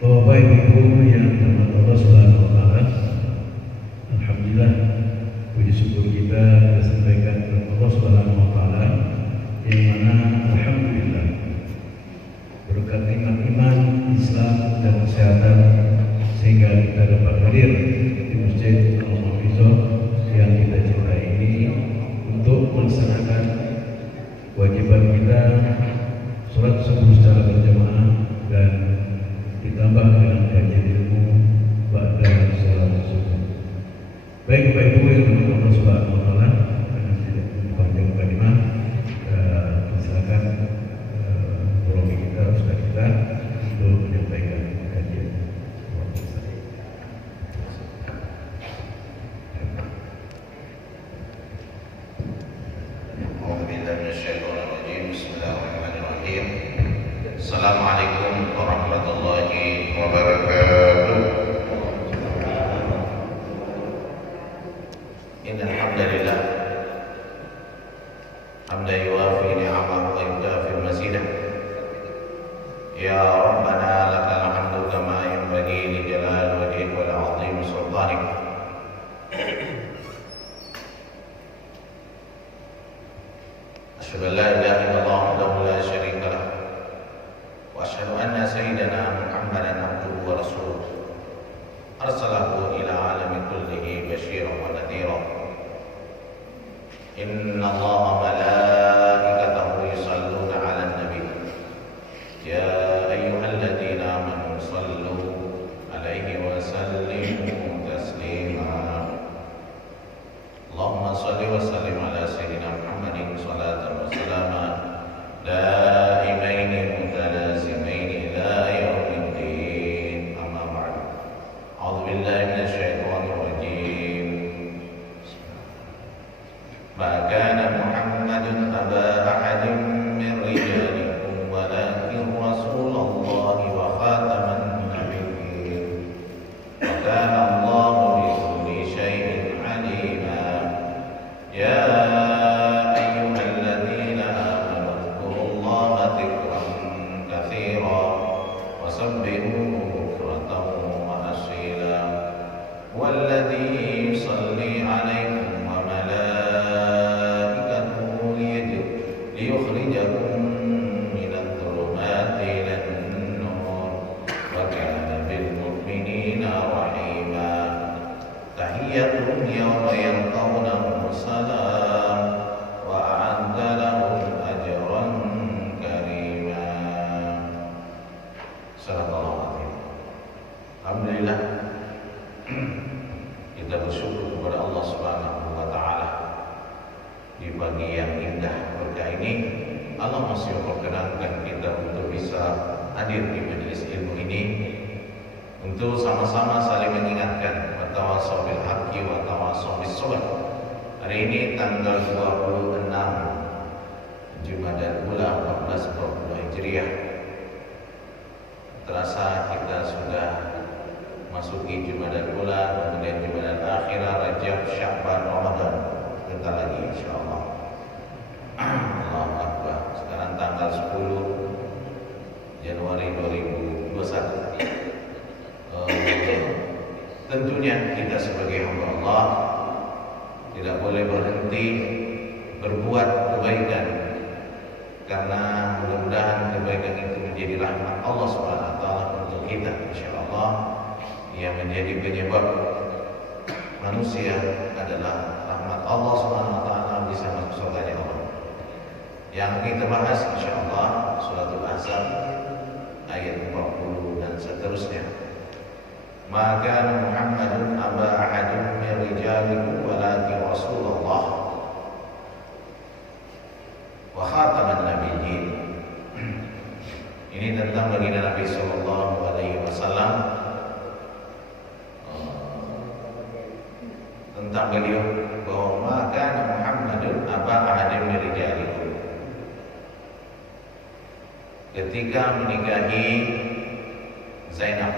Bapak Ibu yang dirahmati Allah Subhanahu wa taala, alhamdulillah puji syukur kita sampaikan kepada Allah Subhanahu wa taala yang mana alhamdulillah berkat nikmat iman, Islam dan kesehatan sehingga kita dapat hadir di Masjid Al-Hafizah yang kita cintai ini untuk melaksanakan kewajiban kita sholat subuh secara berjamaah dan ditambah dengan kajian ilmu ba'da sholat subuh. Baik Bapak Ibu yang dirahmati Allah Subhanahu wa taala, dengan tidak panjang kalimat, silakan Romi kita, Ustaz kita untuk menyampaikan kajian. Assalamualaikum warahmatullahi wabarakatuh. Innal hamdalillah hamdan yuwafi ni'amahu wa yukafi mazidah. Ya Rabbana lakal hamdu kama yanbaghi li jalali wajhika wa 'azimi sultanik. Asyhadu an la ilaha illallah wahdahu la syarika lah. وأشهد أن سيدنا محمدا عبده ورسوله أرسله إلى عالم كله بشيرا ونذيرا إن الله ملائكته يصلون على النبي يا أيها الذين آمنوا صلوا عليه وسلموا تسليما اللهم صل وسلم على سيدنا محمد صلاة وسلاما دائمين متلازمين إلى يوم الدين أما بعد أعوذ بالله من الشيطان الرجيم ما كان محمد أبا أحد من رجالكم ولكن رسول الله وخاتم النبيين وكان الله بكل شيء عليما يا وسبحوه بكرة وأصيلا والذي يصلي عليكم وملائكته ليخرجكم من الظلمات إلى النور وكان بالمؤمنين رحيما تحيتهم يوم يلقونه سلام وأعد لهم أجرا كريما. Alhamdulillah kita bersyukur kepada Allah Subhanahu wa taala di pagi yang indah berkah ini Allah masih memperkenankan kita untuk bisa hadir di majelis ilmu ini untuk sama-sama saling mengingatkan wa tawassaw bil haqqi wa tawassaw bis sabr. Hari ini tanggal 26 Jumadil Ula 1440 Hijriah. Terasa kita sudah masuki Jumadil Ula, kemudian Jumadil Akhirah, Rajab, Sya'ban, Ramadan. Bentar lagi insyaallah. Allahu Akbar. Sekarang tanggal 10 Januari 2021. Tentunya kita sebagai hamba Allah tidak boleh berhenti berbuat kebaikan, karena mudah-mudahan kebaikan itu menjadi rahmat Allah Subhanahu wa taala untuk kita insyaallah. Yang menjadi penyebab manusia adalah rahmat Allah Subhanahu wa taala bisa masuk surganya Allah. Yang kita bahas insyaallah suratul Ahzab ayat 40 dan seterusnya. Maka Muhammadun aba ahadun min rijalikum walakin Rasulullah wa khataman nabiyyin. Ini tentang baginda Nabi sallallahu alaihi wasallam, tentang beliau bahwa maka Muhammadun aba ahadin min rijalikum, ketika menikahi Zainab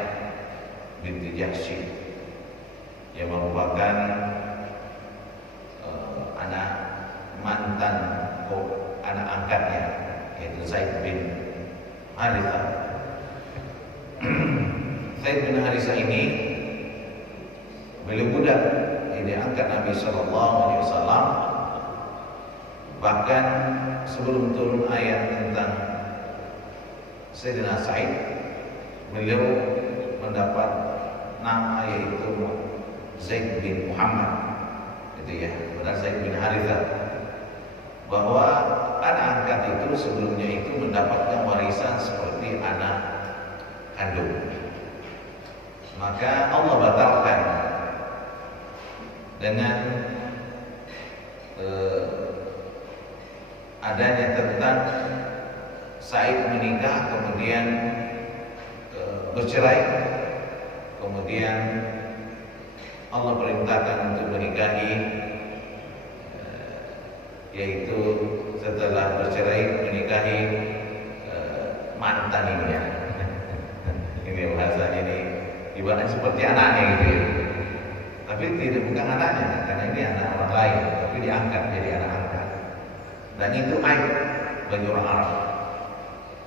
binti Jahsy yang merupakan anak mantan anak angkatnya, yaitu Zaid bin Harithah. Zaid bin Harisah ini beliau budak yang diangkat Nabi Shallallahu Alaihi Wasallam. Bahkan sebelum turun ayat tentang Sayyidina Sa'id, beliau mendapat nama yaitu Zaid bin Muhammad, gitu ya, benar Zaid bin Harithah. Bahwa anak angkat itu sebelumnya itu mendapatkan warisan seperti anak kandung. Maka Allah batalkan dengan adanya tentang Sa'id menikah kemudian bercerai, kemudian Allah perintahkan untuk menikahi, yaitu setelah bercerai menikahi mantan ini ya. Ini bahasanya ini ibaratnya seperti anaknya gitu ya. Tapi tidak, bukan anaknya, karena ini anak orang lain, tapi diangkat jadi anak angkat. Dan itu aib bagi orang Arab.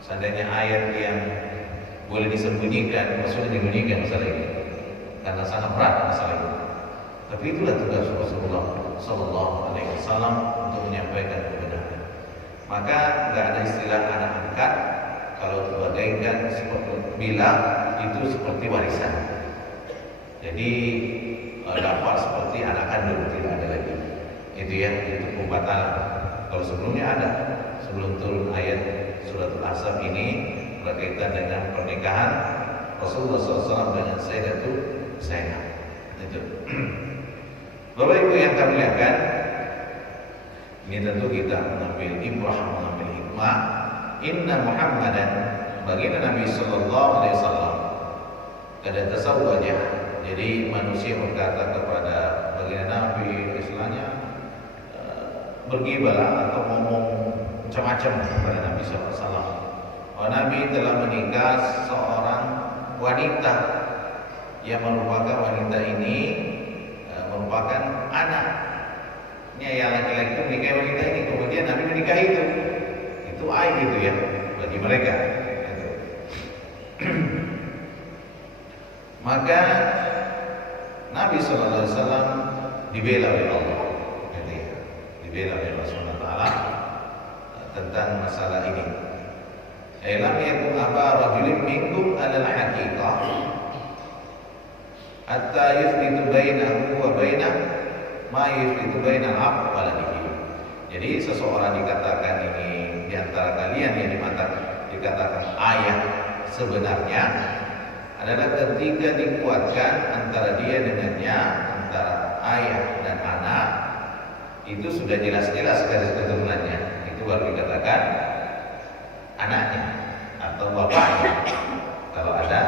Seandainya ayat yang boleh disembunyikan, maksudnya disembunyikan masalah ini, karena sangat berat masalah ini. Tapi itulah tugas Rasulullah Sallallahu Alaihi Wasallam untuk menyampaikan kebenaran. Maka nggak ada istilah anak angkat kalau bagaikan seperti bila itu seperti warisan. Jadi dapat seperti anak kandung, tidak ada lagi. Itu ya, itu pembatalan. Kalau sebelumnya ada, sebelum turun ayat suratul Ahzab ini berkaitan dengan pernikahan Rasulullah SAW dengan Sayyidatu Zainab. Itu. Bapak Ibu yang kami lihatkan, ini tentu kita mengambil ibrah, mengambil hikmah. Inna Muhammadan, baginda Nabi Sallallahu Alaihi Wasallam, kada tasawwajah. Jadi manusia berkata kepada baginda Nabi, istilahnya bergibah atau ngomong macam-macam kepada Nabi SAW. Bahwa Nabi telah menikah seorang wanita yang merupakan wanita ini merupakan anaknya yang laki-laki itu menikahi wanita ini, kemudian Nabi menikah itu aib gitu ya bagi mereka. Maka Nabi SAW dibela oleh Allah, dibela oleh Allah SWT tentang masalah ini. Lam yakun aba rajulin minkum alal haqiqah hatta yuthbitu bainahu wa bainah ma yuthbitu bainal abd waladihi. Jadi seseorang dikatakan ini di antara kalian yang dikatakan ayah sebenarnya adalah ketika dikuatkan antara dia dengannya, antara ayah dan anak, itu sudah jelas-jelas garis keturunannya, itu baru dikatakan anaknya atau bapaknya. Kalau ada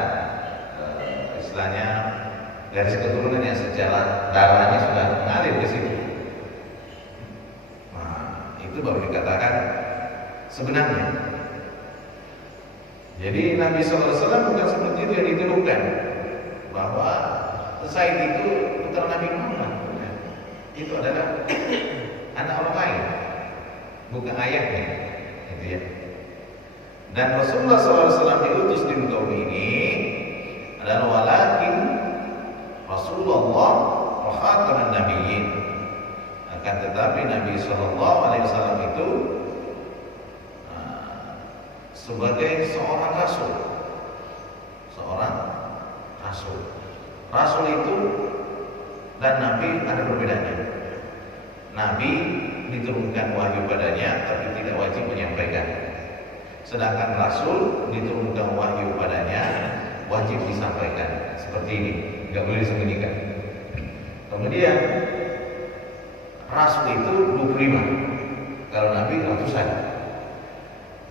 istilahnya garis keturunan yang sejalan darahnya sudah mengalir ke situ, nah, itu baru dikatakan sebenarnya. Jadi Nabi SAW bukan seperti itu yang dituduhkan bahwa Zaid itu putra Nabi Muhammad. Itu adalah anak orang lain, bukan ayahnya, gitu ya. Dan Rasulullah SAW diutus di muka bumi ini adalah walakin Rasulullah wa khataman nabiyyin. Akan tetapi Nabi SAW itu sebagai seorang rasul. Rasul itu dan Nabi ada perbedaannya. Nabi diturunkan wahyu padanya, tapi tidak wajib menyampaikan. Sedangkan Rasul diturunkan wahyu padanya, wajib disampaikan. Seperti ini, nggak boleh disembunyikan. Kemudian Rasul itu 25, kalau Nabi ratusan.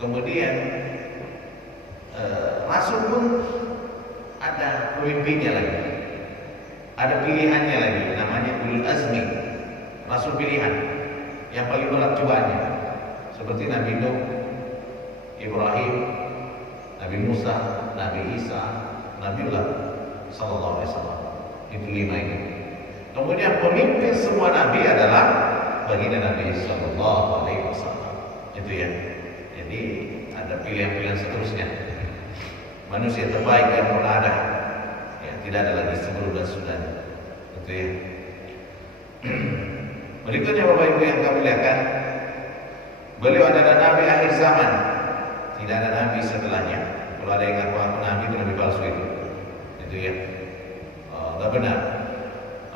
Kemudian Rasul pun ada pemimpinnya lagi, ada pilihannya lagi, namanya ulul azmi, Rasul pilihan yang paling berat cobaannya, seperti Nabi Nuh, Ibrahim, Nabi Musa, Nabi Isa, Nabiullah Sallallahu Alaihi Wasallam. Itu 5 ini. Kemudian pemimpin semua Nabi adalah baginda Nabi Sallallahu Alaihi Wasallam. Itu ya. Jadi ada pilihan-pilihan seterusnya. Manusia terbaik yang pernah ada Ya, tidak ada lagi sebelum dan sudah. Itu ya. Berikutnya Bapak Ibu yang kami muliakan, beliau adalah nabi akhir zaman. Tidak ada nabi setelahnya. Kalau ada yang ngaku nabi itu nabi palsu itu. Itu ya. Enggak benar.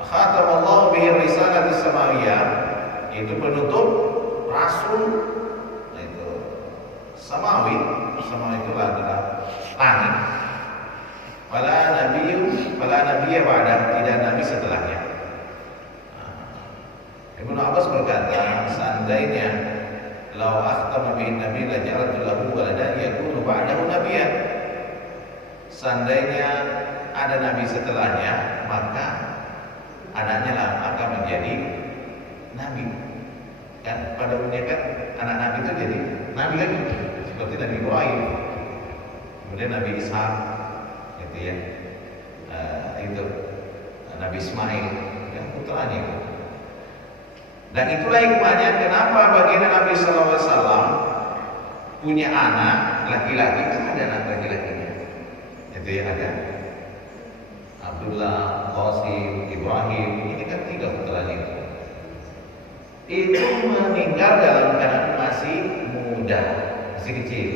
Khatamallahu bihi risalatis samawiyah, itu penutup rasul. Nah, itu samawi. Samawi itu adalah langit. Fala nabiyya ba'da, tidak nabi setelahnya. Ibnu Abbas berkata, seandainya lau akhtama bihin nabi la ja'altu lahu waladan yakunu ba'dahu nabiyyan. Seandainya ada nabi setelahnya, maka anaknya lah akan menjadi nabi. Kan pada umumnya kan anak nabi itu jadi nabi lagi, seperti Nabi Ibrahim, kemudian Nabi Ishak, gitu ya, itu Nabi Ismail, yang putranya itu. Dan itulah hikmahnya kenapa baginda Nabi SAW punya anak laki-laki, kan ada anak laki-lakinya. Itu ya, ada Abdullah, Qasim, Ibrahim, ini kan 3 putranya itu meninggal dalam keadaan masih muda, masih kecil.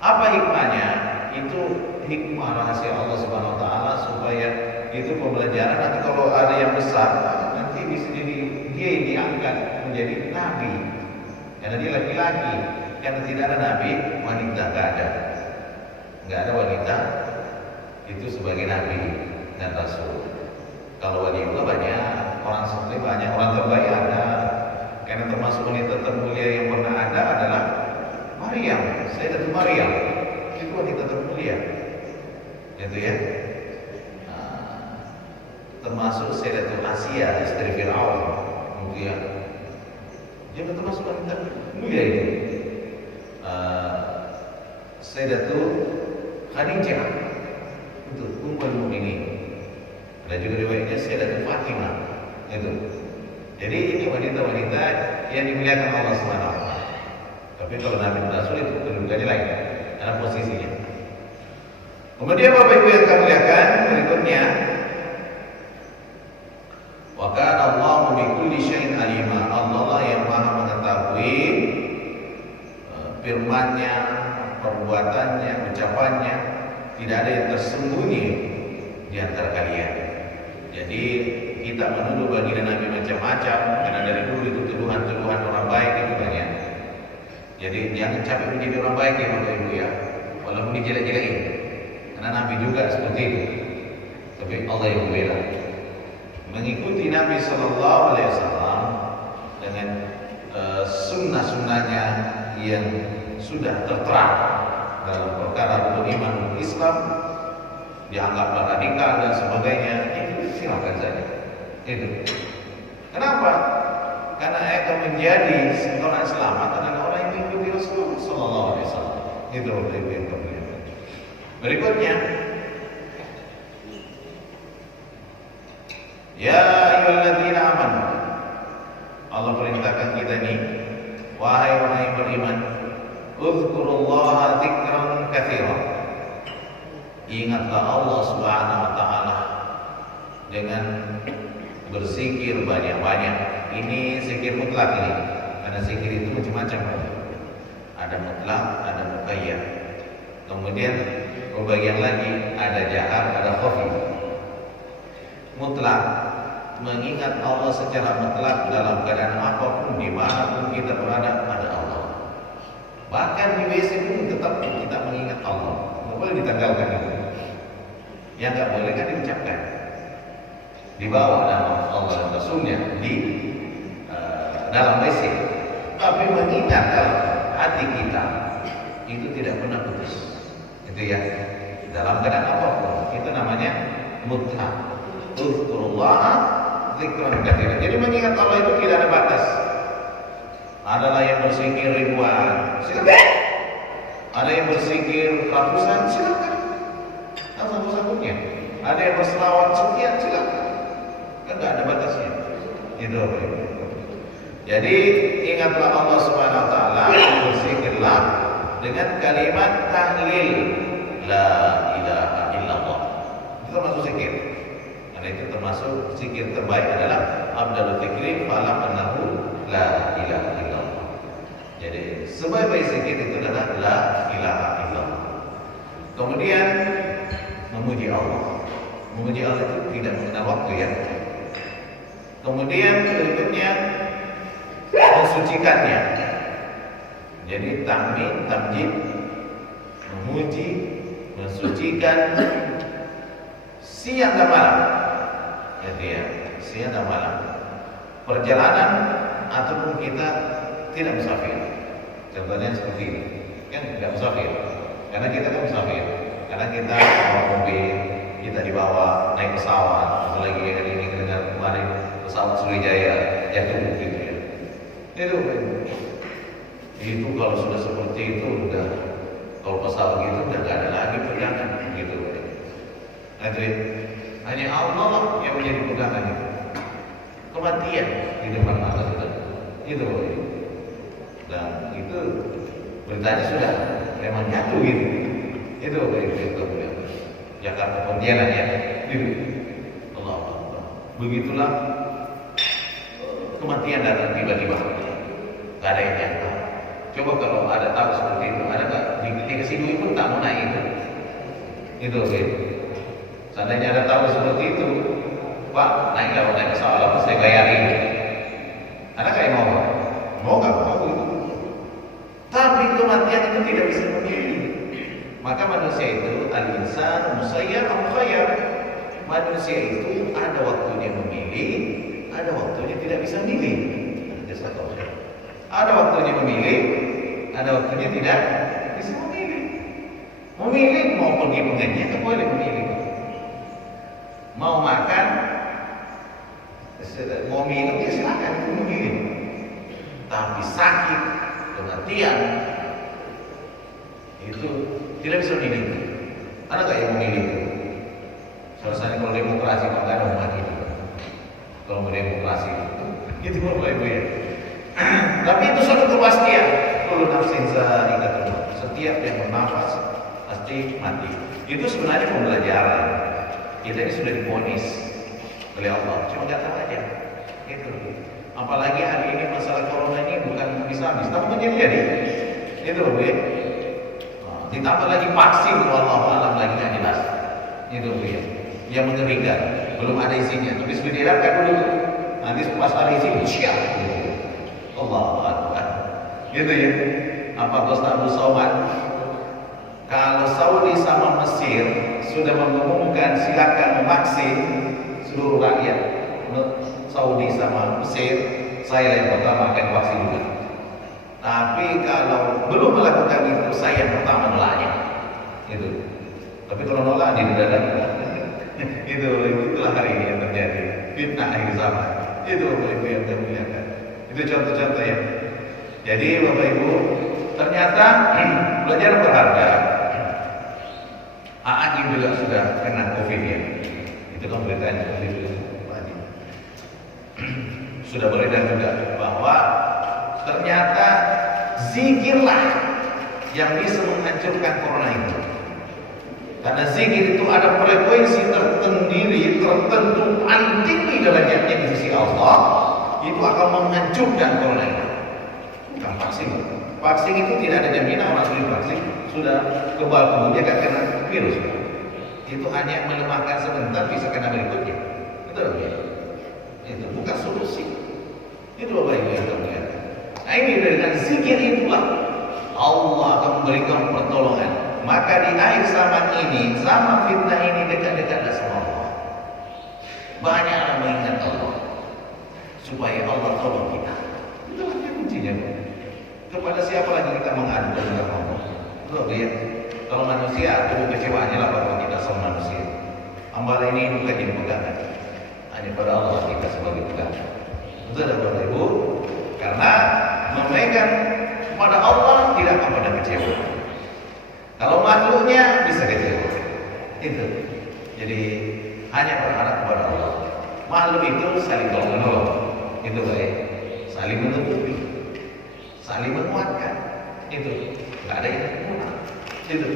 Apa hikmahnya? Itu hikmah rahasia Allah Subhanahu wa taala supaya itu pembelajaran nanti kalau ada yang besar nanti bisa jadi dia diangkat menjadi nabi. Karena dia laki-laki, karena tidak ada nabi, wanita enggak ada. Enggak ada wanita itu sebagai nabi dan rasul. Kalau waliullah banyak, orang soleh banyak, orang terbaik ada. Karena termasuk wanita termulia yang pernah ada adalah Maryam, Sayyidatul Maryam. Itu wanita termulia. Itu ya. Termasuk Sayyidatul Asia, istri Fir'aun. Kemudian dia termasuk wanita mulia itu. Sayyidatul Khadijah, itu Ummul Mukminin. Ada juga riwayatnya Sayyidatul Fatimah. Itu. Jadi ini wanita-wanita yang dimuliakan Allah Subhanahu wa taala. Tapi kalau Nabi Rasul itu kedudukannya lain, karena posisinya. Kemudian Bapak Ibu yang kami muliakan, berikutnya wa kana Allahu bi kulli syai'in alima. Allah lah yang Maha mengetahui firman-Nya, perbuatannya, ucapannya, tidak ada yang tersembunyi di antara kalian. Jadi kita menuduh baginda Nabi macam-macam, karena dari dulu itu tuduhan-tuduhan orang baik itu banyak. Jadi jangan capek menjadi orang baik ya Bapak Ibu ya, walaupun dijelek-jelekin, karena Nabi juga seperti itu. Tapi Allah yang membela. Mengikuti Nabi Sallallahu Alaihi Wasallam dengan sunnah-sunnahnya yang sudah tertera dalam perkara beriman Islam, dianggaplah radikal dan sebagainya, itu silakan saja. Itu. Kenapa? Karena akan menjadi orang selamat adalah orang yang mengikuti Rasulullah Sallallahu Alaihi Wasallam. Itu yang kemudian. Berikutnya, ya ayyuhalladzina amanu. Allah perintahkan kita ini, wahai orang yang beriman, uzkurullaha dzikran katsiran. Ingatlah Allah Subhanahu wa taala dengan berzikir banyak-banyak. Ini zikir mutlak ini. Karena zikir itu macam-macam. Ada mutlak, ada muqayyad. Kemudian pembagian lagi ada jahar, ada khafi. Mutlak, mengingat Allah secara mutlak dalam keadaan apapun, dimanapun kita berada, ada Allah. Bahkan di WC pun tetap kita mengingat Allah. Tidak boleh ditanggalkan itu. Yang tidak boleh kan diucapkan. Di bawah nama Allah dan Rasulnya di dalam WC. Tapi mengingat dalam hati kita itu tidak pernah putus. Itu ya. Dalam keadaan apapun, itu namanya mutlak. Uzkurullaha dzikran katsiran. Jadi mengingat Allah itu tidak ada batas. Adalah yang berzikir ribuan, silakan. Ada yang berzikir ratusan, silakan. Kan satu-satunya. Ada yang berselawat sekian, silakan. Kan tidak ada batasnya. Itu apa itu? Jadi ingatlah Allah Subhanahu wa taala, berzikirlah dengan kalimat tahlil la ilaha illallah. Karena itu termasuk zikir terbaik adalah afdalul dzikri fa'lam annahu la ilaha illallah. Jadi sebaik-baik zikir itu adalah la ilaha illallah. Kemudian memuji Allah. Memuji Allah itu tidak mengenal waktu ya. Kemudian berikutnya mensucikannya. Jadi tahmid, tamjid, memuji, mensucikan siang dan malam. Jadi ya, siang dan malam. Perjalanan ataupun kita tidak musafir. Contohnya seperti ini. Kan tidak musafir. Karena kita kan musafir. Karena kita bawa mobil, kita dibawa naik pesawat, apalagi hari ini dengan kemarin pesawat Sriwijaya jatuh gitu ya. Itu kalau sudah seperti itu udah, kalau pesawat gitu udah gak ada lagi pegangan gitu. Nanti hanya Allah yang menjadi pegangan itu. Kematian di depan mata kita. Itu. Dan itu beritanya sudah memang jatuh gitu. Itu Jakarta Pontianak ya. Gitu. Allah. Begitulah kematian datang tiba-tiba. Gak ada yang nyangka. Coba kalau ada tahu seperti itu, ada nggak di kesini pun tak mau naik itu. Seandainya ada tahu seperti itu, Pak naik pesawat saya bayarin. Ada nggak yang mau? Mau nggak mau itu. Tapi kematian itu tidak bisa memilih. Maka manusia itu al-insan musayyar am mukhayyar. Manusia itu ada waktunya memilih, ada waktunya tidak bisa memilih. Ada waktunya memilih, ada waktunya tidak bisa memilih. Memilih mau pergi pengajian tak boleh memilih. Mau makan, mau minum ya silakan memilih. Tapi sakit, kematian itu tidak bisa memilih. Ada nggak yang memilih? Soalnya kalau demokrasi kalau nggak ada umat itu. Kalau mau demokrasi itu boleh ya. Tapi itu suatu kepastian. Kullu nafsin za'iqatul maut. Setiap yang bernafas pasti mati. Itu sebenarnya pembelajaran. Kita ini sudah divonis oleh Allah. Cuma nggak tahu aja. Itu. Apalagi hari ini masalah corona ini bukan habis-habis, tapi menjadi. Itu ya. Ditambah lagi vaksin, wallahu alam lagi nggak jelas. Itu ya. Yang mengerikan. Belum ada isinya. Tapi sudah diharapkan dulu. Nanti pas ada izin, siap. Allahu Akbar. Gitu ya. Apa Ustaz Abu Somad? Kalau Saudi sama Mesir sudah mengumumkan silakan memaksin seluruh rakyat Saudi sama Mesir, saya yang pertama akan vaksin juga. Tapi kalau belum melakukan itu, saya yang pertama nolaknya. Itu. Tapi kalau nolak dia tidak ada. Itulah hari ini yang terjadi. Fitnah akhir zaman. Itu yang termuliakan. Itu contoh-contoh ya. Jadi Bapak Ibu, ternyata pelajaran berharga. Aan juga sudah kena COVID ya. Itu kan beritanya COVID itu. Sudah beredar juga bahwa ternyata zikirlah yang bisa menghancurkan corona itu. Karena zikir itu ada frekuensi tertentu paling tinggi derajatnya di sisi Allah. Itu akan menghancurkan corona itu. Bukan vaksin. Vaksin itu tidak ada jaminan orang beli vaksin sudah kebal tubuhnya akan kena virus. Itu hanya melemahkan sebentar, bisa kena berikutnya. Betul ya? Itu bukan solusi. Itu Bapak Ibu yang termuliakan. Nah ini dengan zikir itulah Allah akan memberikan pertolongan. Maka di akhir zaman ini, zaman fitnah ini dekat-dekatlah sama Allah. Banyaklah mengingat Allah supaya Allah tolong kita. Itulah yang kuncinya. Kepada siapa lagi kita mengadu kepada Allah? Loh lihat, kalau manusia itu kecewaannya lah bahwa kita sama manusia. Amal ini bukan jadi pegangan. Hanya pada Allah kita sebagai pegangan. Betul tak Bapak Ibu? Karena memegang kepada Allah tidak akan pada kecewa. Kalau makhluknya bisa kecewa. Itu. Jadi hanya berharap kepada Allah. Makhluk itu saling tolong menolong. Itu baik. Saling menutupi, saling menguatkan. Itu. Tidak ada yang kurang. Itu.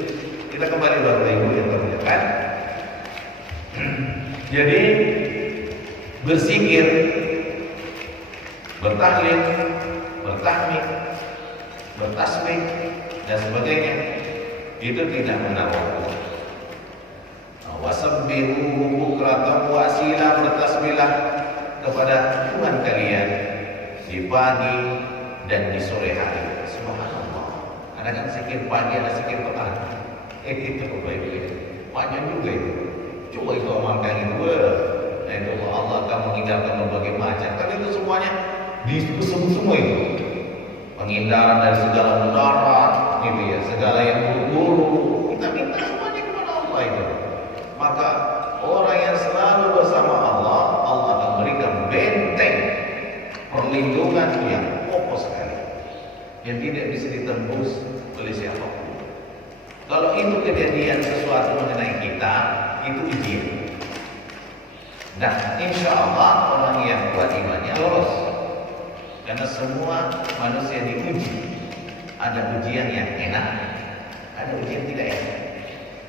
Kita kembali Bapak Ibu yang termuliakan. Jadi berzikir, bertahlil, bertahmid, bertasbih dan sebagainya, itu tidak mengenal waktu. Wasabbihuhu bukratan wa asila, bertasbihlah kepada Tuhan kalian di pagi dan di sore hari. Subhanallah. Ada kan zikir pagi, ada zikir petang. Itu baik-baik. Panjang juga itu. Coba itu amalkan itu. Itu Allah akan menghindarkan berbagai macam. Tapi itu semuanya disebut semua itu. Penghindaran dari segala mudarat, gitu ya, segala yang buruk-buruk. Kita minta semuanya kepada Allah itu. Maka orang yang selalu bersama Allah, Allah akan berikan benteng perlindungan yang kokoh sekali, yang tidak bisa ditembus oleh siapapun. Kalau itu kejadian sesuatu mengenai kita, itu ujian. Nah, insya Allah orang yang kuat imannya lolos. Karena semua manusia diuji. Ada ujian yang enak, ada ujian tidak enak.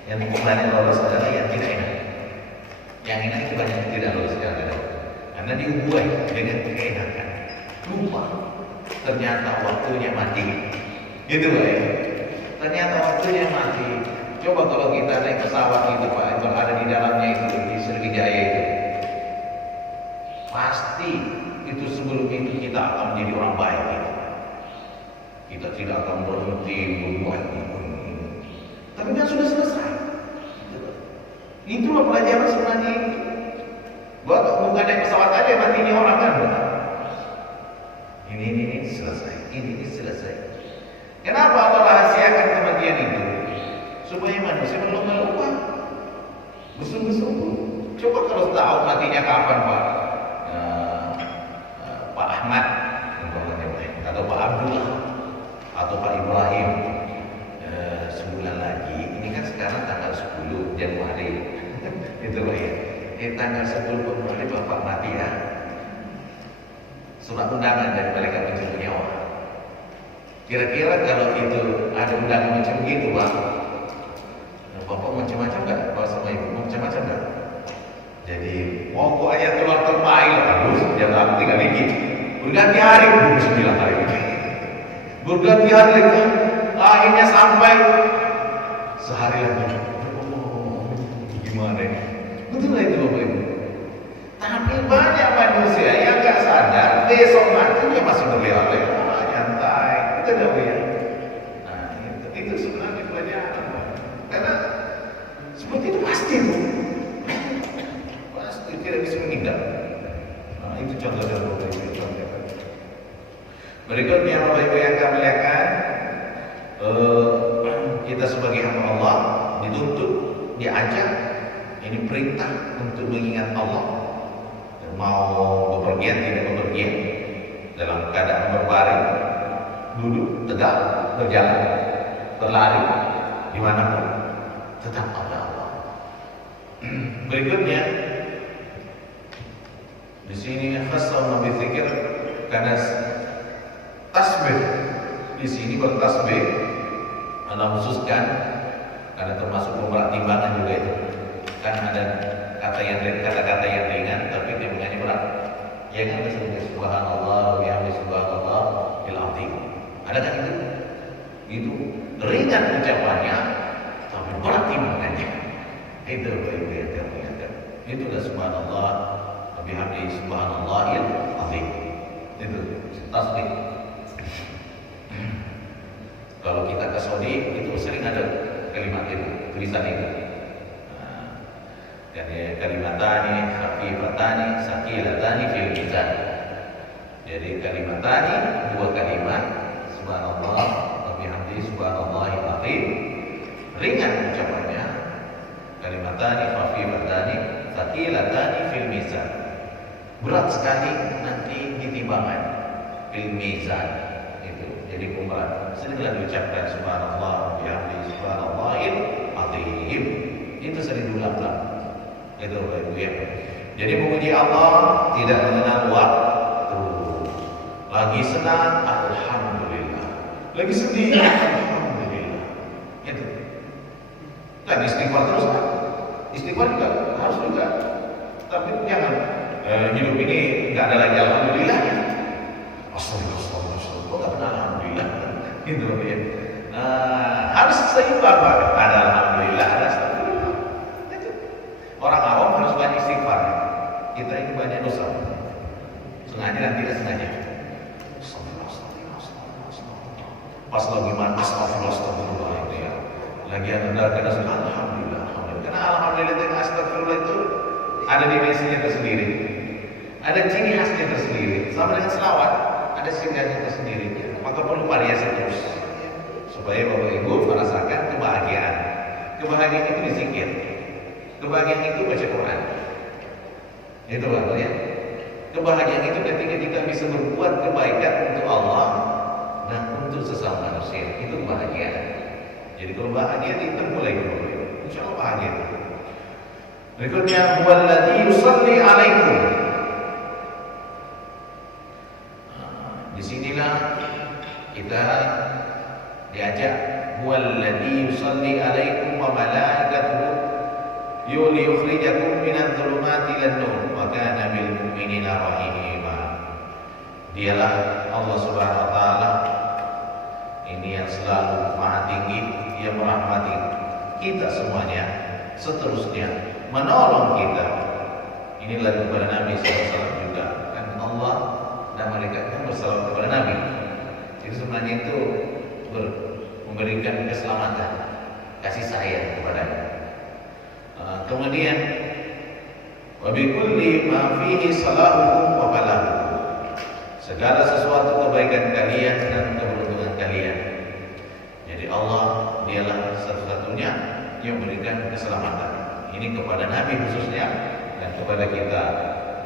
Yang kemarin lolos adalah yang tidak enak. Yang enak itu banyak yang tidak lolos kadang-kadang. Karena diubuai dengan keenakan. Lupa, ternyata waktunya mati. Gitu Pak ya. Ternyata waktunya mati. Coba kalau kita naik pesawat itu Pak, yang berada di dalamnya itu di Sriwijaya itu, pasti itu sebelum itu kita akan menjadi orang baik gitu. Kita tidak akan berhenti membuat ini. Tapi kan sudah selesai. Itulah pelajaran sebenarnya itu. Bukan naik pesawat aja matinya orang kan. Ini selesai. Ini selesai. Kenapa Allah rahasiakan kematian itu? Supaya manusia belum lupa. Bersungguh-sungguh. Coba kalau tahu matinya kapan Pak. Pak Ahmad atau Pak Abdullah atau Pak Ibrahim, sebulan lagi, ini kan sekarang tanggal 10 Januari itu Pak ya, tanggal 10 Januari Bapak mati ya, surat undangan dari malaikat penjemput nyawa. Kira-kira kalau itu ada undangan macam gitu Pak, Bapak macam-macam nggak? Bapak sama Ibu macam-macam nggak? Jadi pokoknya tulang terbaik harus jangan tinggal dikit. Berganti hari, 29 hari. Berganti hari lagi. Akhirnya sampai sehari lagi. Oh, gimana ini? Betul lah itu Bapak Ibu. Tapi banyak manusia yang nggak sadar besok mati dia masih berleha-leha, nyantai. Itu dah ya. Nah, itu sebenarnya pelajaran. Karena seperti itu pasti tuh. Tidak bisa menghindar. Nah, itu contoh-contoh berikutnya Bapak Ibu yang kami muliakan, kita sebagai hamba Allah dituntut, diajak, ini perintah untuk mengingat Allah. Mau bepergian tidak bepergian, dalam keadaan berbaring, duduk tegak, berjalan, berlari, dimanapun tetap ada Allah. Berikutnya di sini khassauna bi dzikir, karena tasbih di sini bertasbih Allah khususkan karena termasuk pemberat timbangan juga itu. Kan ada kata-kata yang ringan tapi timbangannya berat. Yang ada seperti subhanallah wa bihamdihi subhanallah il azim. Ada kan itu? Itu ringan ucapannya tapi berat timbangannya. Itu Ibu yang terlihat. Itu adalah subhanallah wa bihamdihi subhanallahil azim. Itu tasbih. Kalau kita ke Saudi itu sering ada kalimat itu, tulisan itu. Kalimatani khafifatani saqilatani fil mizan. Jadi kalimatani, dua kalimat, subhanallah wa bihamdihi subhanallahil azim, ringan ucapannya. Kalimatani khafifatani saqilatani fil mizan. Berat sekali nanti di timbangan fil mizan. Jadi pemberat. Seringlah diucapkan subhanallah wa bihamdihi subhanallahil azim. Itu sering diulang-ulang. Itu Bapak Ibu ya. Jadi memuji Allah tidak mengenal waktu. Lagi senang, alhamdulillah. Lagi sedih, alhamdulillah. Itu. Dan istighfar terus kan? Istighfar juga harus juga. Tapi jangan hidup ini nggak ada lagi alhamdulillah. Astagfirullah, kok nggak pernah alhamdulillah? Gitu ya. Harus seimbang Pak. Ada alhamdulillah, ada astagfirullah. Itu. Orang awam harus banyak istighfar. Kita ini banyak dosa. Sengaja dan tidak sengaja. Pas lagi mana astagfirullah itu ya. Lagi ada alhamdulillah. Karena alhamdulillah dengan astagfirullah itu ada dimensinya tersendiri. Ada ciri khasnya tersendiri. Sama dengan selawat, ada singgahnya tersendiri. Maka perlu variasi terus supaya Bapak Ibu merasakan kebahagiaan. Kebahagiaan itu dizikir. Kebahagiaan itu baca Quran. Itu Bapak ya. Kebahagiaan itu ketika kita bisa berbuat kebaikan untuk Allah dan untuk sesama manusia. Itu kebahagiaan. Jadi kalau bahagia itu mulai dulu. Insya Allah bahagia. Berikutnya, huwallazi yusalli alaikum. Disinilah kita diajak, huwallazi yusalli alaikum wa malaikatuhu liyukhrijakum minadh dhulumati ilan nur wa kana bil mu'minina rahima. Dialah Allah Subhanahu wa taala ini yang selalu maha tinggi, yang merahmati kita semuanya, seterusnya menolong kita. Inilah kepada Nabi SAW juga kan Allah dan malaikatnya bersalawat kepada Nabi. Jadi sebenarnya itu memberikan keselamatan, kasih sayang kepadanya. Kemudian wa bi kulli ma fihi salahukum wa falahukum. Segala sesuatu kebaikan kalian dan keberuntungan kalian. Jadi Allah dialah satu-satunya yang memberikan keselamatan. Ini kepada Nabi khususnya dan kepada kita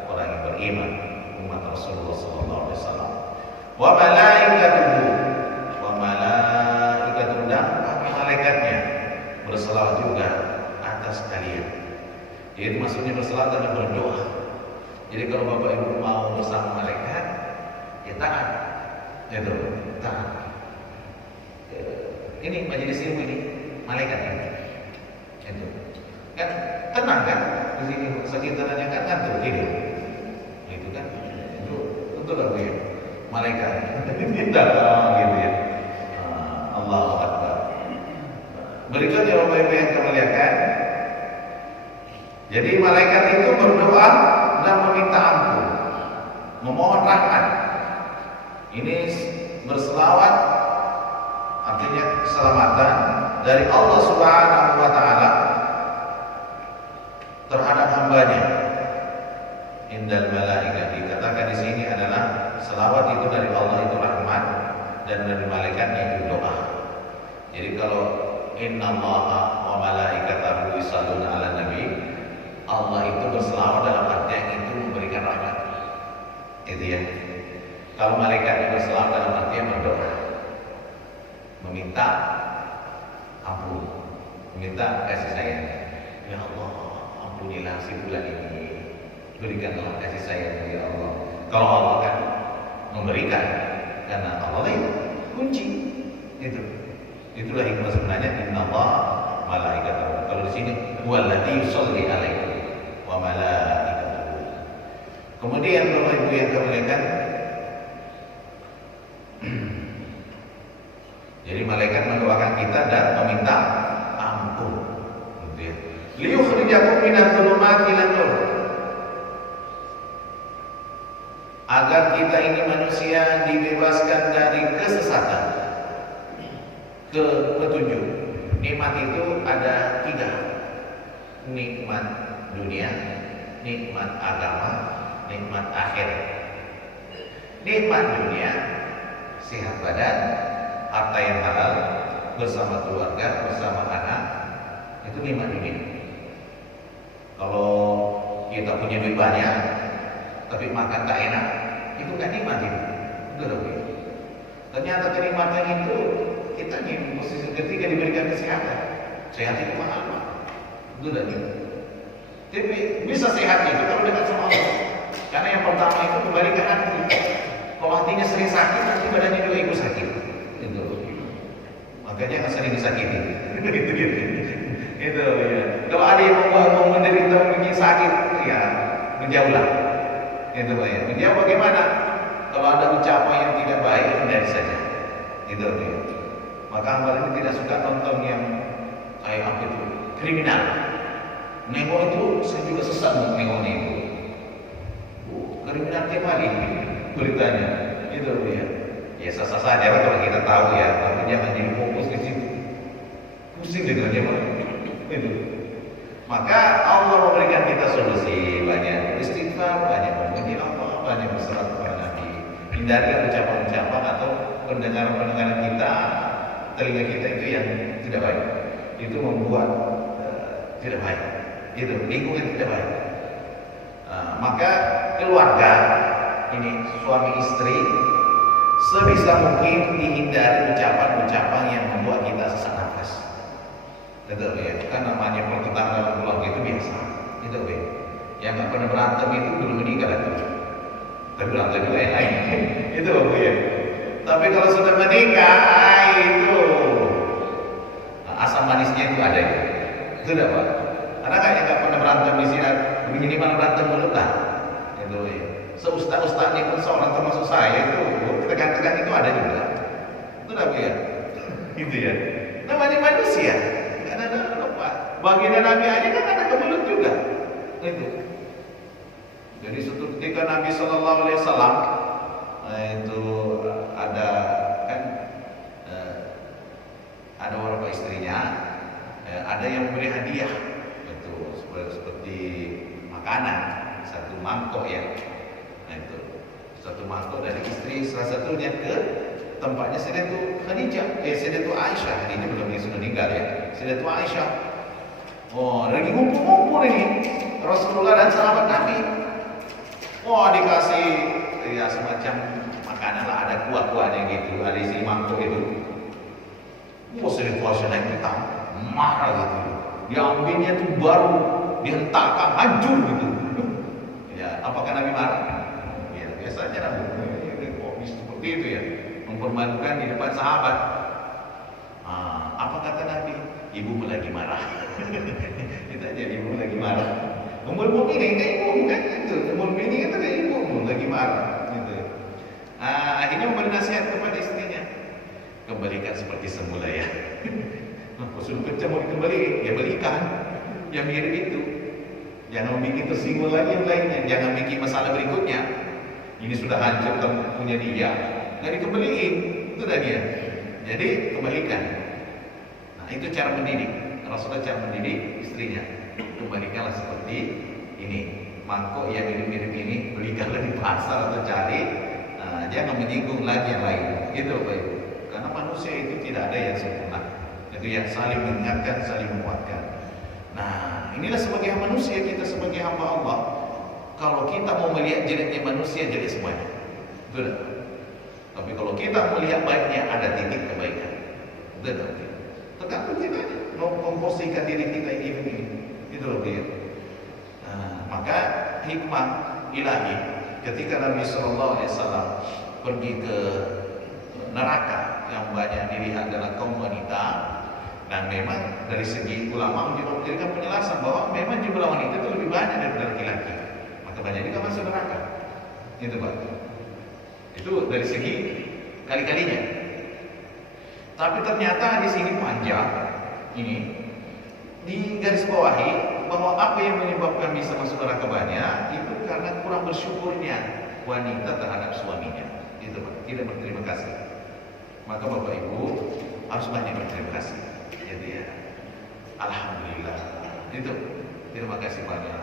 orang yang beriman, umat Rasulullah SAW. Wa malaikatuhu, wa malaikatuhu, dan malaikatnya berselawat juga atas kalian. Jadi maksudnya berselawat dan berdoa. Jadi kalau Bapak Ibu mau bersama malaikat, ya taat, itu taat. Ini majelis ilmu ini malaikat ini, itu kan tenang kan di sini sekitarnya kan ngantuk tidur, itu kan itu betul kan ya malaikat tidak gitu ya. Allahu Akbar. Berikutnya Bapak Ibu yang kemuliakan, jadi malaikat itu berdoa dan meminta ampun, memohon rahmat. Ini berselawat artinya keselamatan dari Allah Subhanahu wa taala terhadap hambanya. Indal malaikat dikatakan di sini adalah selawat itu dari Allah itu rahmat dan dari malaikatnya itu doa. Jadi kalau innallaha wa malaikatahu yusholluna 'alan nabi, Allah itu berselawat dalam artian itu memberikan rahmat. Itu ya. Kalau malaikatnya berselawat dalam artian berdoa, meminta ampun, meminta kasih sayang. Ya Allah, ampunilah si bulan ini, berikanlah kasih sayang ya Allah. Kalau Allah kan memberikan, karena Allah itu kunci. Itulah hikmah sebenarnya. Innallaha malaikatahu. Kalau di sini huwallazi yusolli alaikum wa malaikatuhu. Kemudian Bapak Ibu yang kemuliakan, jadi malaikat mendoakan kita dan meminta ampun. Liyukhrijakum minadh dhulumati ilan nur. Agar kita ini manusia dibebaskan dari kesesatan ke petunjuk. Nikmat itu ada 3. Nikmat dunia, nikmat agama, nikmat akhir. Nikmat dunia, sehat badan, harta yang halal, bersama keluarga, bersama anak, itu nikmat dunia. Kalau kita punya duit banyak, tapi makan tak enak, itu kan nikmat itu. Ternyata kenikmatan itu kita di posisi ketiga diberikan kesehatan. Sehat itu mahal, itu dah gitu. Tapi bisa sehat itu kalau dekat sama Allah. Karena yang pertama itu kembali ke hati. Kalau hatinya sering sakit, nanti badannya juga ikut sakit. Itu. Makanya nggak sering disakiti. Itu ya. Kalau ada yang mau menderita bikin sakit, ya menjauhlah. Itu Pak ya. Menjawab bagaimana? Kalau ada ucapan yang tidak baik, hindari saja. Itu Pak ya. Maka hamba ini tidak suka nonton yang kayak apa itu, kriminal. Nengok itu, saya juga sesat nengoknya itu. Kriminal tiap hari beritanya. Itu Pak ya. Ya sah-sah saja lah kalau kita tahu ya, tapi jangan jadi fokus di situ. Pusing dengannya Pak. Itu. Maka Allah memberikan kita solusi, banyak istighfar, banyak memuji Allah, banyak berserah kepada Nabi. Hindari ucapan-ucapan atau pendengaran-pendengaran kita, telinga kita itu yang tidak baik. Itu membuat tidak baik. Itu lingkungan tidak baik. Maka keluarga ini suami istri sebisa mungkin dihindari ucapan-ucapan yang membuat kita sesak nafas. Betul ya, kan namanya pertengkaran dalam keluarga itu biasa. Itu ya. Yang nggak pernah berantem itu belum menikah itu. Tapi berantem juga yang lain. Itu Bu ya. Tapi kalau sudah menikah itu asam manisnya itu ada ya. Itu dah Pak. Ada nggak yang nggak pernah berantem di sini? Begini mana berantem mulut lah. Itu ya. Seustad-ustadnya pun seorang termasuk saya itu tekan-tekan itu ada juga. Itu dah Bu ya. Gitu ya. Namanya manusia. Ada lupa. Baginda Nabi aja kan ada kebelut juga. Itu. Jadi suatu ketika Nabi Shallallahu Alaihi Wasallam itu ada kan ada beberapa istrinya, ada yang memberi hadiah, itu seperti makanan, satu mangkok ya. Nah itu satu mangkok dari istri salah satunya ke tempatnya Sayyidatul Khadijah, Sayyidatul Aisyah. Ini belum sudah meninggal ya. Sayyidatul Aisyah. Oh, lagi ngumpul-ngumpul ini Rasulullah dan sahabat Nabi. Oh, dikasih ya semacam makanan lah, ada kuah-kuahnya gitu, ada isi mangkok itu. Oh, Sayyidatul Aisyah naik kita marah gitu. Diambilnya tuh baru dihentakkan, hancur gitu. Ya, apakah Nabi marah? Ya, biasanya Nabi. Oh, seperti itu ya. Mempermalukan di depan sahabat. Apa kata Nabi? Ibu lagi marah. Kita aja ibu lagi marah. Ummul Mukminin kayak ibu kan itu. Ummul Mukminin itu kayak ibu lagi marah. Gitu. Akhirnya memberi nasihat kepada istrinya. Kembalikan seperti semula ya. Sudah kerja mau dikembali, ya belikan yang mirip itu. Jangan bikin tersinggung lagi yang lainnya. Jangan bikin masalah berikutnya. Ini sudah hancur kamu punya dia. Nggak dikembaliin, itu dah dia. Jadi kembalikan. Nah itu cara mendidik. Rasulullah cara mendidik istrinya. Kembalikanlah seperti ini. Mangkok yang mirip-mirip ini belikanlah di pasar atau cari. Jangan menyinggung lagi yang lain. Itu Bapak Ibu. Karena manusia itu tidak ada yang sempurna. Itu yang saling mengingatkan, saling menguatkan. Nah inilah sebagai manusia, kita sebagai hamba Allah. Kalau kita mau melihat jeleknya manusia, jelek semuanya. Betul. Tapi kalau kita melihat baiknya, ada titik kebaikan. Betul. Tergantung kita mau memposisikan diri kita ini begini. Itu loh dia. Maka hikmah ilahi ketika Nabi Shallallahu Alaihi Wasallam pergi ke neraka yang banyak dilihat adalah kaum wanita, dan memang dari segi ulama memberikan penjelasan bahwa memang jumlah wanita itu lebih banyak daripada laki-laki. Maka banyak juga masuk neraka. Itu Pak. Itu dari segi kali-kalinya. Tapi ternyata di sini panjang ini di garis bawahi bahwa apa yang menyebabkan bisa masuk neraka banyak itu karena kurang bersyukurnya wanita terhadap suaminya. Itu Pak, tidak berterima kasih. Maka Bapak Ibu harus banyak berterima kasih. Jadi ya, alhamdulillah. Itu terima kasih banyak.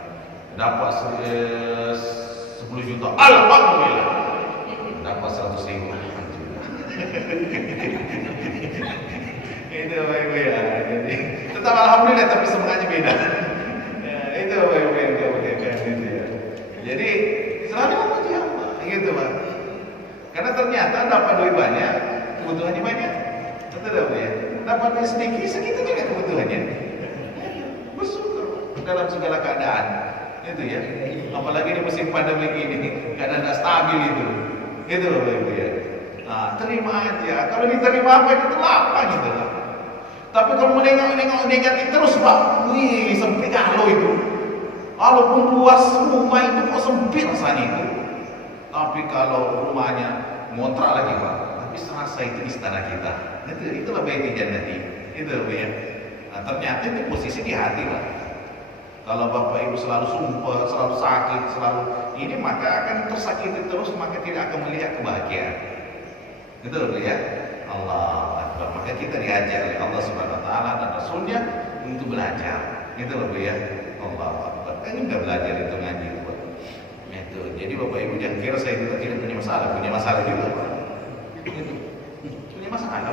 Dapat 10 juta, alhamdulillah. Dapat 100.000, alhamdulillah. Itu Bapak Ibu ya. Jadi tetap alhamdulillah tapi semangatnya beda. Ya, itu Bapak Ibu yang kita gitu ya. Jadi selalu memuji Allah, gitu Pak. Karena ternyata dapat duit banyak, kebutuhannya banyak. Betul Bapak ya. Dapat duit sedikit, segitu juga kebutuhannya. Bersyukur dalam segala keadaan. Itu ya. Apalagi di musim pandemi ini, keadaan tidak stabil itu. Itu Bapak Ibu ya. Nah, terima aja. Kalau diterima apa itu lapang gitu. Tapi kalau menengok negatif terus Pak, wih sampai galau itu. Walaupun luas rumah itu kok sempit rasanya itu. Tapi kalau rumahnya ngontrak lagi Pak, tapi serasa itu istana kita. Itulah baiti jannati. Itu ya. Nah, ternyata itu posisi di hati Pak. Kalau Bapak Ibu selalu sumpah, selalu sakit, selalu ini, maka akan tersakiti terus, maka tidak akan melihat kebahagiaan. Betul ya? Allah Akbar. Maka kita diajar oleh Allah Subhanahu wa taala dan Rasulnya untuk belajar. Gitu loh ya. Allah Akbar. Kan udah belajar itu ngaji Pak. Itu. Jadi Bapak Ibu jangan kira saya juga tidak punya masalah juga. Gitu. Punya masalah.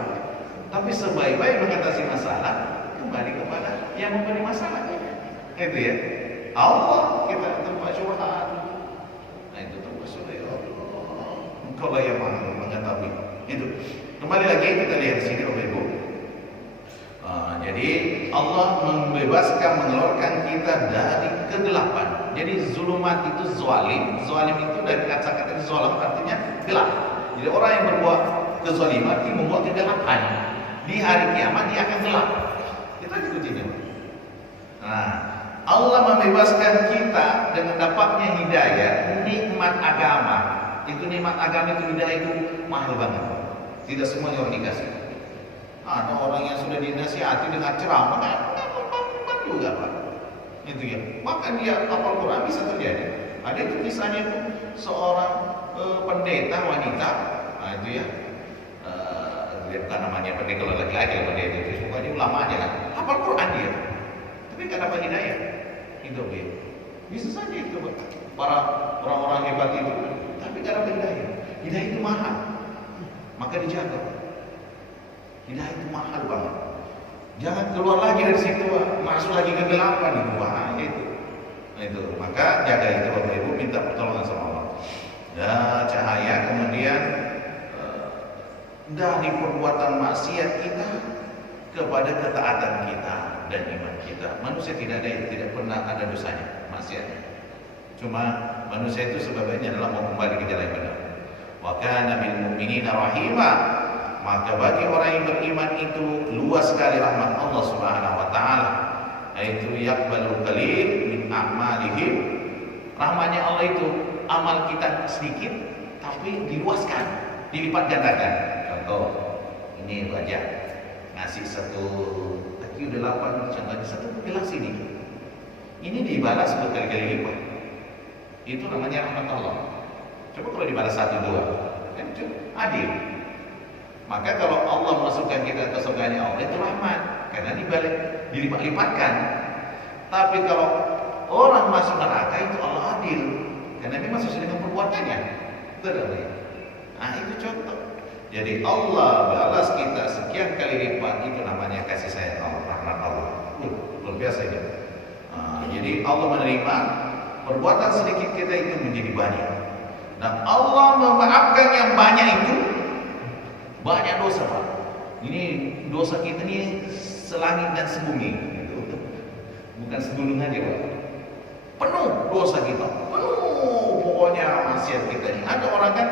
Tapi sebaik-baik mengatasi masalah kembali kepada yang memberi masalah. Itu ya. Allah kita tempat syubhat. Nah itu tempat syubhat ya Allah. Engkau lah yang mengetahui. Itu. Kembali lagi kita lihat di sini Bapak Ibu. Jadi Allah membebaskan, mengeluarkan kita dari kegelapan. Jadi zulumat itu zalim. Zalim itu dari kata-kata zalim artinya gelap. Jadi orang yang berbuat kezaliman itu membuat kegelapan. Di hari kiamat dia akan gelap. Kita ikutin. Nah, Allah membebaskan kita dengan dapatnya hidayah, nikmat agama. Itu nikmat agama itu hidayah itu mahal banget. Tidak semuanya orang dikasih. Ada orang yang sudah dinasihati dengan ceramah, kan juga Pak. Itu ya. Maka dia hafal Quran bisa terjadi. Ada itu kisahnya itu seorang pendeta wanita, nah itu ya. Dia bukan namanya pendeta kalau laki-laki pendeta itu, pokoknya ulama aja kan. Hafal Quran dia, tapi nggak dapat hidayah. Itu ya. Bisa saja itu para orang-orang hebat itu, tapi nggak dapat hidayah. Hidayah itu mahal, maka dijaga. Hidayah itu mahal banget. Jangan keluar lagi dari situ, masuk lagi ke kegelapan itu bahaya itu. Nah, itu maka jaga itu Bapak Ibu, minta pertolongan sama Allah. Dan cahaya kemudian dari perbuatan maksiat kita kepada ketaatan kita dan iman kita. Manusia tidak ada yang tidak pernah ada dosanya maksiat. Cuma manusia itu sebabnya adalah mau kembali ke jalan yang benar. Wa kana bil mu'minina rahima. Maka bagi orang yang beriman itu luas sekali rahmat Allah Subhanahu wa taala. Yaitu yaqbalul qalil min a'malihim. Rahmatnya Allah itu amal kita sedikit tapi diluaskan, dilipat gandakan. Contoh, ini wajah ngasih satu lagi udah 8 contohnya satu gelas ini. Ini dibalas berkali-kali lipat. Itu namanya rahmat Allah. Coba kalau dibalas 1 2, kan itu adil. Maka kalau Allah masukkan kita ke surganya Allah itu rahmat, karena dilipat-lipatkan. Tapi kalau orang masuk neraka itu Allah adil, karena memang sesuai dengan perbuatannya. Betul ya? Nah itu contoh. Jadi Allah balas kita sekian kali lipat, itu namanya kasih sayang Allah, rahmat Allah. Luar biasa ini. Jadi Allah menerima perbuatan sedikit kita itu menjadi banyak, dan Allah memaafkan yang banyak itu. Banyak dosa Pak. Ini dosa kita ini selangit dan sebumi. Bukan segunung aja Pak. Penuh dosa kita. Penuh pokoknya maksiat kita ini. Ada orang kan,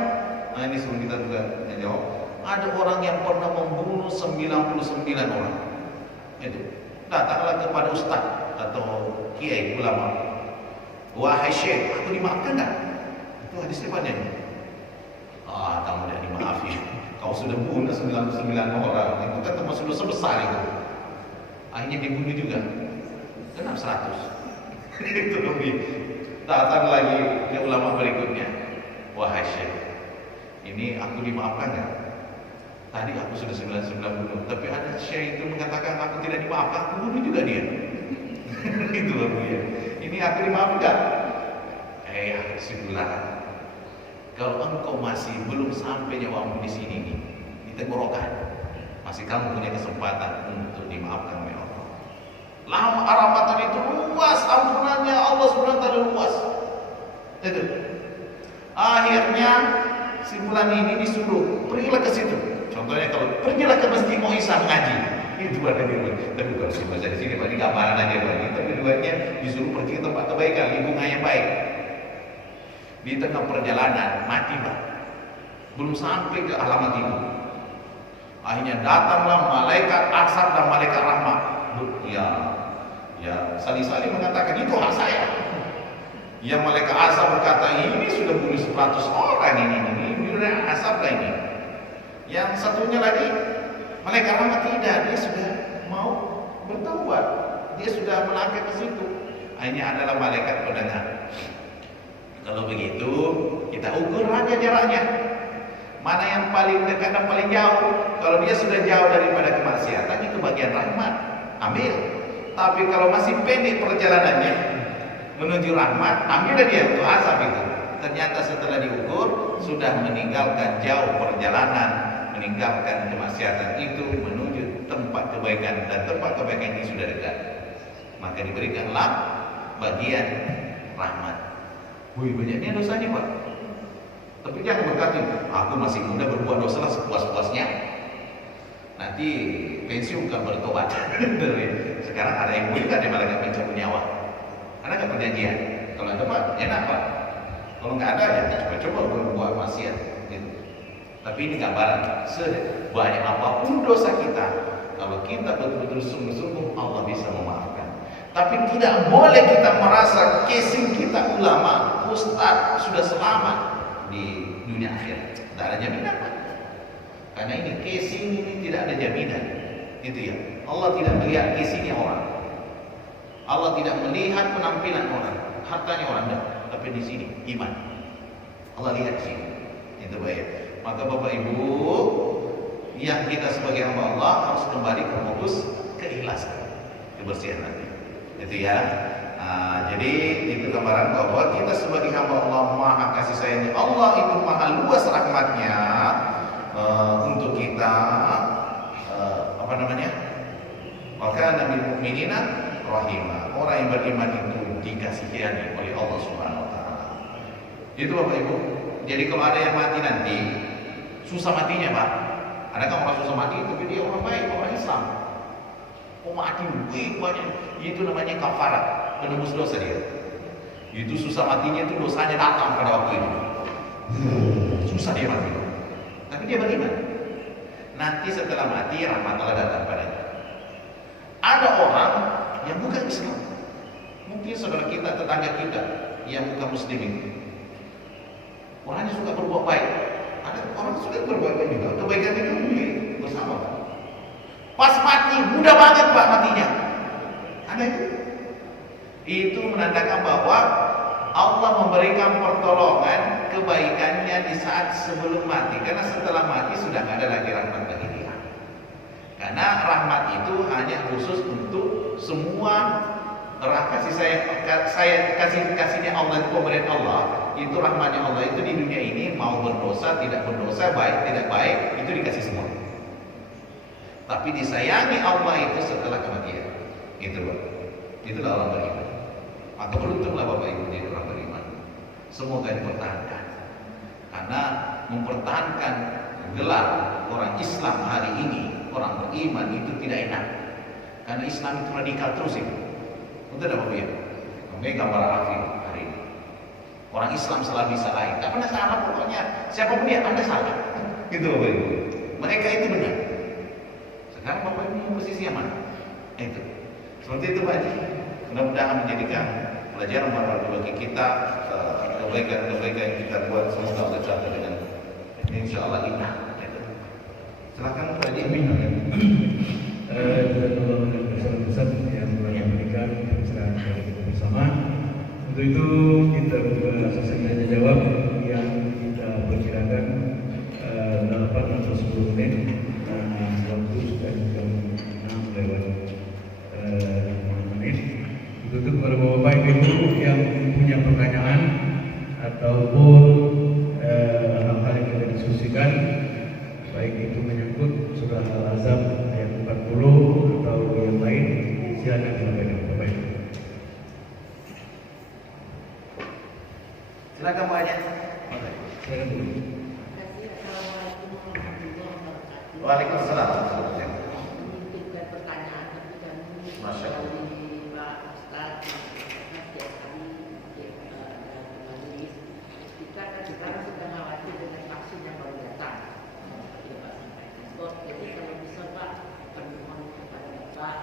nah ini sebelum kita juga menjawab. Ada orang yang pernah membunuh 99 orang. Itu. Datanglah kepada ustaz atau kiai ulama. Wahai syekh, aku dimaafkan enggak? Itu hadisnya banyak. Kamu udah dimaafin. Kau sudah bunuh 99 orang, itu kan termasuk dosa besar itu. Akhirnya dibunuh juga, kena 100. Itu lebih. Datang lagi ke ulama berikutnya, wahai syekh, ini aku dimaafkan nggak? Tadi aku sudah 99 bunuh, tapi ada syekh itu mengatakan aku tidak dimaafkan, aku bunuh juga dia. Itu lebih ya. Ini aku dimaafkan. Kesimpulan. Kalau engkau masih belum sampai nyawamu di sini nih, di tenggorokan, masih kamu punya kesempatan untuk dimaafkan oleh Allah. Lama rahmatan itu luas, ampunannya Allah Subhanahu wa taala luas. Itu. Akhirnya simpulan ini disuruh pergilah ke situ. Contohnya kalau pergilah ke masjid mau Isa ngaji, itu ada di rumah. Tapi kalau sih baca di sini berarti gambaran aja lagi. Tapi duanya disuruh pergi ke tempat kebaikan, lingkungan yang baik. Di tengah perjalanan mati Pak, belum sampai ke alamat itu. Akhirnya datanglah malaikat asap dan malaikat rahmat. Ya, saling-saling mengatakan itu hak saya. Yang malaikat azab berkata, ini sudah bunuh 100 orang ini udah azab lah ini. Yang satunya lagi malaikat rahmat tidak, dia sudah mau bertaubat, dia sudah melangkah ke situ. Ini adalah malaikat pendengar. Kalau begitu kita ukur aja jaraknya, mana yang paling dekat dan paling jauh. Kalau dia sudah jauh daripada kemaksiatan, itu bagian rahmat, ambil. Tapi kalau masih pendek perjalanannya menuju rahmat, ambil dia untuk azab itu. Ternyata setelah diukur sudah meninggalkan jauh perjalanan, meninggalkan kemaksiatan itu menuju tempat kebaikan, dan tempat kebaikan ini sudah dekat, maka diberikanlah bagian rahmat. Wih, banyaknya dosanya Pak. Tapi jangan berkata, aku masih muda berbuat dosa lah sepuas-puasnya. Nanti pensiun bukan bertobat. Sekarang ada yang boleh, ada malaikat mencabut nyawa. Ada nggak perjanjian? Kalau ada Pak, enak Pak. Kalau nggak ada ya coba-coba berbuat maksiat. Gitu. Tapi ini gambaran sebanyak apapun dosa kita, kalau kita betul-betul sungguh-sungguh, Allah bisa memaafkan. Tapi tidak boleh kita merasa casing kita ulama, ustaz sudah selamat di dunia akhirat. Tidak ada jaminan Pak. Karena ini casing ini tidak ada jaminan. Itu ya. Allah tidak melihat casingnya orang. Allah tidak melihat penampilan orang, hartanya orang, tapi di sini iman. Allah lihat sini. Itu baik. Maka Bapak Ibu, yang kita sebagai hamba Allah harus kembali ke modus keikhlasan, kebersihan hati. Itu ya. Jadi itu gambaran bahwa kita sebagai hamba Allah maha kasih sayangnya. Allah itu maha luas rahmatnya untuk kita. Apa namanya? Maka Nabi Mukminina rahimah. Orang yang beriman itu dikasihani oleh Allah Subhanahu Wa Taala. Itu Bapak Ibu. Jadi kalau ada yang mati nanti susah matinya Pak. Adakah orang susah mati tapi dia orang baik, orang Islam? Oh mati banyak, itu namanya kafarat, penebus dosa dia. Itu susah matinya, itu dosanya datang pada waktu itu. Susah dia mati. Tapi dia beriman. Nanti setelah mati rahmat Allah datang padanya. Ada orang yang bukan Islam, mungkin saudara kita, tetangga kita yang bukan muslimin. Orangnya suka berbuat baik. Ada orang suka berbuat baik juga. Kebaikan itu bersama. Pas mati, mudah banget Pak matinya. Ada itu. Itu menandakan bahwa Allah memberikan pertolongan kebaikannya di saat sebelum mati. Karena setelah mati sudah tidak ada lagi rahmat bagi dia. Karena rahmat itu hanya khusus untuk semua kasihnya Allah, itu pemberian Allah. Itu rahmatnya Allah itu di dunia ini, mau berdosa, tidak berdosa, baik, tidak baik, itu dikasih semua. Tapi disayangi Allah itu setelah kematian. Itulah orang beriman. Maka beruntunglah Bapak Ibu jadi orang beriman. Semoga dipertahankan. Karena mempertahankan gelar orang Islam hari ini, orang beriman itu tidak enak. Karena Islam itu radikal terus itu. Betul tidak Bapak Ibu? Kami gambar Afif hari ini. Orang Islam selalu disalahin. Tak pernah salah pokoknya. Siapapun dia, Anda salah. Gitu Bapak Ibu. Mereka itu benar. Sekarang Bapak Ibu posisi yang mana? Itu. Seperti itu Pak Haji. Mudah-mudahan menjadikan pelajaran berharga bagi kita, kebaikan-kebaikan yang kita buat semoga Allah catat dengan insyaallah indah. Silakan Pak Haji. Besar-besar yang telah memberikan pencerahan kepada kita bersama. Untuk itu kita buka sesi tanya jawab yang kita perkirakan 8 atau 10 menit. Waktu sudah jam 6 lewat 5 menit. Untuk para bapak ibu yang punya pertanyaan ataupun hal-hal yang kita diskusikan, baik itu menyangkut surah Al-Ahzab ayat 40 atau yang lain, silakan sampaikan Bapak Ibu. Silakan Pak Haji. Silakan dulu. Waalaikumsalam. Menitipkan pertanyaan tapi kami Masya Allah. dari Pak Ustaz setiap kali majelis kita kan sekarang sedang khawatir dengan vaksin yang baru datang. Ya Pak sampaikan. Jadi kalau bisa Pak permohon kepada Bapak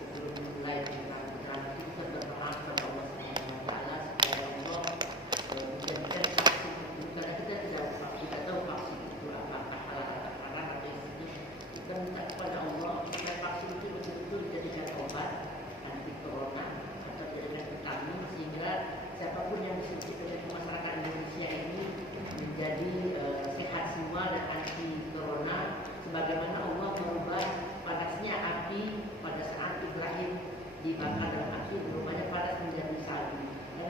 sebelum mulai kita kita berdoa kepada Allah Subhanahu Wa Taala supaya Allah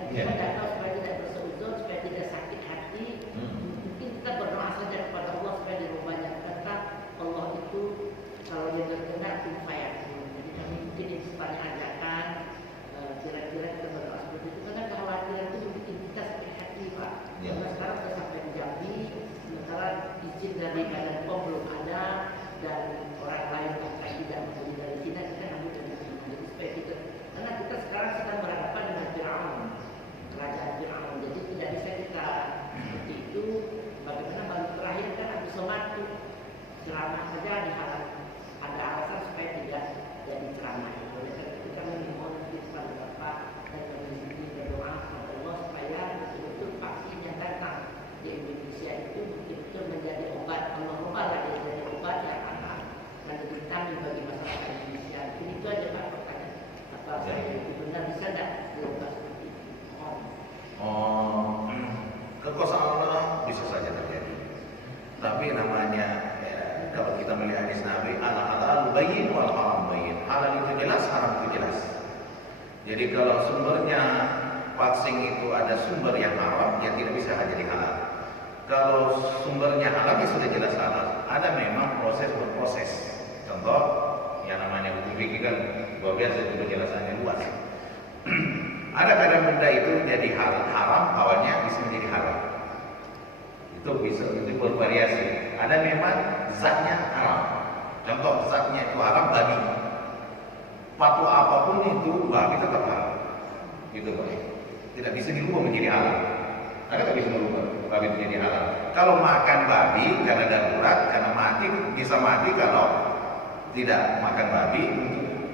Ya. Kita tidak tahu supaya tidak berseuzon, supaya tidak sakit hati. Mungkin kita berdoa saja kepada Allah supaya dirubahnya. Kata Allah itu kalau dia berkehendak kun fayakun. Jadi kami mungkin instannya ajakan kira-kira kita berdoa seperti itu karena kekhawatiran itu bikin kita sakit hati, Pak. Ya. Karena sekarang sudah sampai di Jambi, sementara izin dari Badan POM belum ada dan orang lain yang tidak membeli dari Cina, kita ambil dari Cina. Jadi supaya kita, karena kita sekarang sedang berhadapan dengan Firaun, kerajaan Firaun. Jadi tidak bisa kita seperti itu. Bagaimana baru terakhir kan Abu Somad itu ceramah saja dihalang, ada alasan supaya tidak jadi ceramah. Oleh karena itu kami mohon kepada Bapak dan kami berdoa kepada Allah supaya betul-betul vaksin yang datang di Indonesia itu betul-betul menjadi obat Allah lagi jadi obat yang akan menjadi vitamin bagi masyarakat Indonesia. Ini itu aja Pak pertanyaan. Apa saya itu benar bisa tidak diubah seperti itu? Kekuasaan Allah bisa saja terjadi. Tapi namanya kalau kita melihat hadis Nabi, al-halal bayyin wal haram bayyin. Halal itu jelas, haram itu jelas. Jadi kalau sumbernya vaksin itu ada sumber yang haram, ya tidak bisa jadi halal. Kalau sumbernya halal, ya sudah jelas halal. Ada memang proses berproses. Contoh, yang namanya hukum fikih kan luar biasa, itu penjelasannya luas. Ada kadang benda itu jadi haram, awalnya bisa menjadi halal. Itu bisa itu bervariasi. Ada memang zatnya haram. Contoh, zatnya itu haram babi. Fatwa apapun itu babi tetap halal. Gitu Pak. Tidak bisa dirubah menjadi halal. Ada tak bisa merubah babi menjadi halal? Kalau makan babi karena darurat, karena mati bisa mati kalau tidak makan babi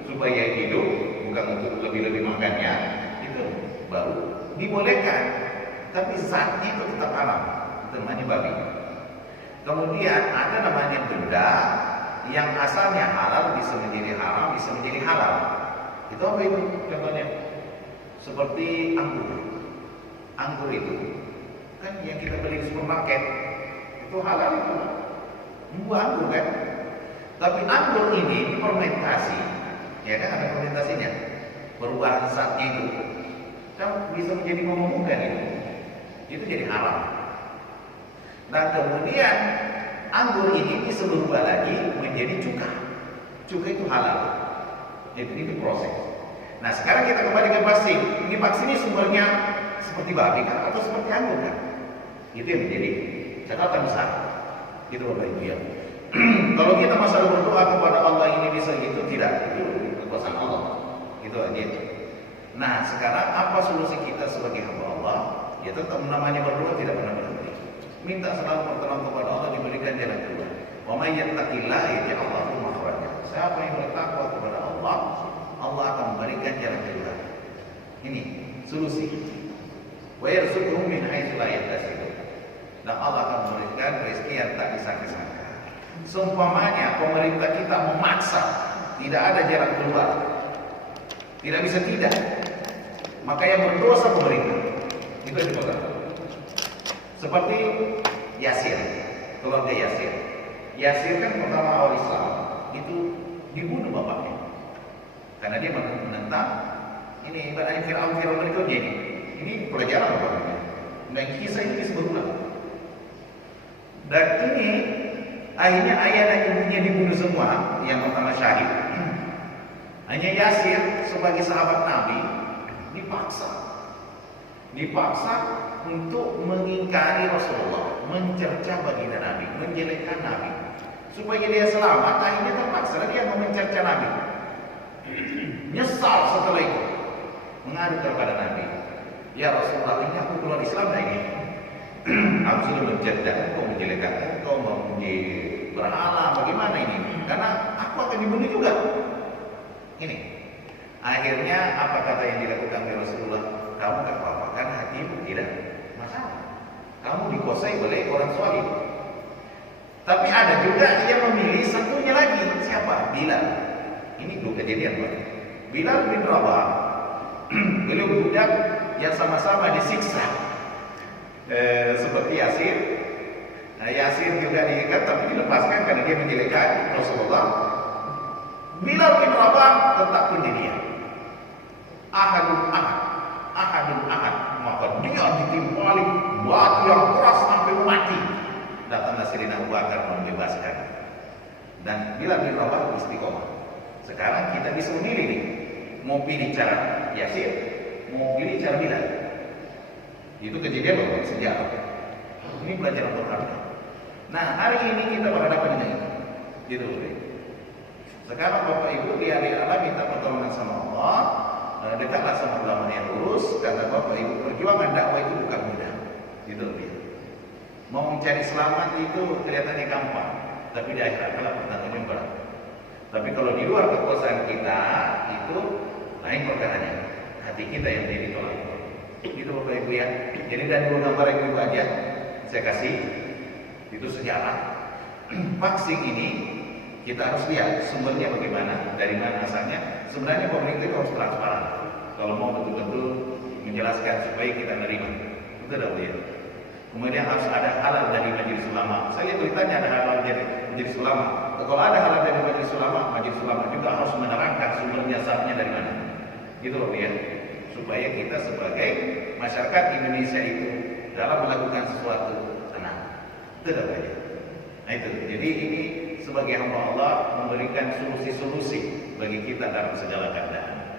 supaya hidup, bukan untuk lebih-lebih makannya, itu baru dibolehkan. Tapi zatnya itu tetap haram. Itu namanya babi. Kemudian ada namanya benda yang asalnya halal bisa menjadi haram, bisa menjadi halal. Itu apa itu? Contohnya seperti anggur. Anggur itu kan yang kita beli di supermarket itu halal itu, buah anggur kan. Tapi anggur ini fermentasi, ya kan ada fermentasinya, perubahan zatnya itu kan bisa menjadi memabukkan itu jadi haram. Dan kemudian anggur ini bisa berubah lagi menjadi cuka. Cuka itu halal. Jadi itu proses. Nah sekarang kita kembali ke vaksin. Ini vaksin ini sumbernya seperti babi kan atau seperti anggur kan? Itu yang menjadi catatan besar. Itu Bapak Ibu ya. Kalau kita masalah berdoa kepada Allah ini bisa gitu, tidak. Itu kekuasaan Allah. Itu aja. Nah sekarang apa solusi kita sebagai hamba Allah? Ya tetap namanya berdoa tidak pernah berhenti. Minta selalu pertolongan kepada Allah, diberikan jalan keluar. Wa may yattaqillah yaj'al lahu makhraja. Siapa yang bertakwa kepada Allah, Allah akan memberikan jalan keluar. Ini solusi. Wa yarzuquhu min haitsu la yahtasib. Dan Allah akan memberikan rezeki yang tak disangka-sangka. Seumpamanya pemerintah kita memaksa tidak ada jalan keluar, tidak bisa tidak, maka yang berdosa pemerintah. Itu yang dimaksud. Seperti Yasir, keluarga Yasir. Yasir kan pertama awal Islam itu dibunuh bapaknya karena dia menentang ini ibaratnya Firaun berikutnya ini. Ini pelajaran bapaknya. Dan kisah ini bisa berulang. Dan ini akhirnya ayah dan ibunya dibunuh semua. Yang pertama syahid. Hanya Yasir sebagai sahabat Nabi dipaksa untuk mengingkari Rasulullah, mencerca baginda Nabi, menjelekkan Nabi, supaya dia selamat. Akhirnya terpaksa dia mencerca Nabi. Nyesal setelah itu, mengadu kepada Nabi, ya Rasulullah, ini aku keluar Islam dah ini. Aku sudah mencerca engkau, menjelekkan engkau, berhala, bagaimana ini? Karena aku akan dibunuh juga. Ini. Akhirnya apa kata yang dilakukan oleh Rasulullah? Kamu tak apa-apa kan, hatimu tidak masalah. Kamu dikuasai oleh orang saleh. Tapi ada juga yang memilih satunya lagi. Siapa? Bilal. Ini dua kejadian Pak. Bilal bin Rabah. Beliau budak yang sama-sama disiksa. Seperti Yasir. Nah, Yasir juga diikat tapi dilepaskan karena dia menjelekkan Rasulullah. Bilal bin Rabah tetap pendirian. Ahadun ahad. saat ditimpali batu yang keras sampai mati, datanglah Sayyidina Abu Bakar membebaskan. Dan bila Rabah istiqomah. Sekarang kita bisa memilih nih, mau pilih cara Yasir, mau pilih cara Bilal. Itu kejadian bahwa sejarah. Ini pelajaran berharga. Nah, hari ini kita berhadapan dengan itu. Gitu. Sekarang Bapak Ibu di hari Allah minta pertolongan sama Allah, dekatlah sama ulama yang lurus. Kata Bapak Ibu, perjuangan dakwah itu bukan mudah. Gitu. Mau mencari selamat itu kelihatannya gampang, tapi di akhirat adalah pertanyaannya berat. Tapi kalau di luar kekuasaan kita itu lain perkaranya. Hati kita yang jadi tolak. Gitu Bapak Ibu ya. Jadi dari gambar yang Ibu aja saya kasih itu sejarah. Vaksin ini kita harus lihat sumbernya bagaimana, dari mana asalnya. Sebenarnya pemerintah itu harus transparan. Kalau mau betul-betul menjelaskan supaya kita nerima. Itu dah boleh. Kemudian harus ada halal dari majelis ulama. Saya lihat beritanya ada halal dari majelis ulama. Kalau ada halal dari majelis ulama juga harus menerangkan sumbernya asalnya dari mana. Gitu loh ya. Supaya kita sebagai masyarakat Indonesia itu dalam melakukan sesuatu tenang. Itu dah boleh. Nah itu. Jadi ini sebagai hamba Allah memberikan solusi-solusi bagi kita dalam segala keadaan.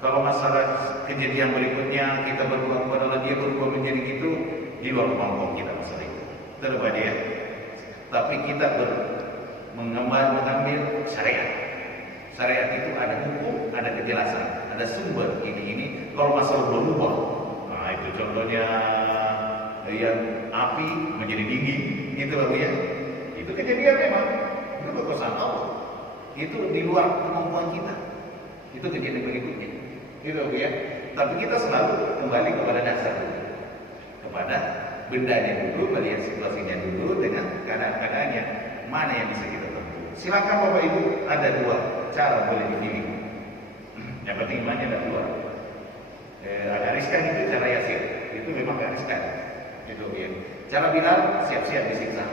Kalau masalah kejadian berikutnya kita berdoa kepada Allah, dia berubah menjadi gitu, di luar kemampuan kita masalah itu. Terubah dia. Tapi kita mengambil syariat. Syariat itu ada hukum, ada kejelasan, ada sumber ini. Kalau masalah berubah, nah itu contohnya yang api menjadi dingin, gitu loh ya. Itu kejadian memang. Itu kekuasaan Allah. Itu di luar kemampuan kita. Itu kejadian berikutnya. Gitu ya. Tapi kita selalu kembali kepada dasar dulu. Kepada bendanya dulu, melihat situasinya dulu dengan keadaan-keadaannya. Mana yang bisa kita tempuh. Silakan Bapak Ibu, ada dua cara boleh dipilih. Yang penting imannya ada dua. Agak riskan itu cara Yasir. Itu memang agak riskan. Gitu ya. Cara Bilal siap-siap disiksa.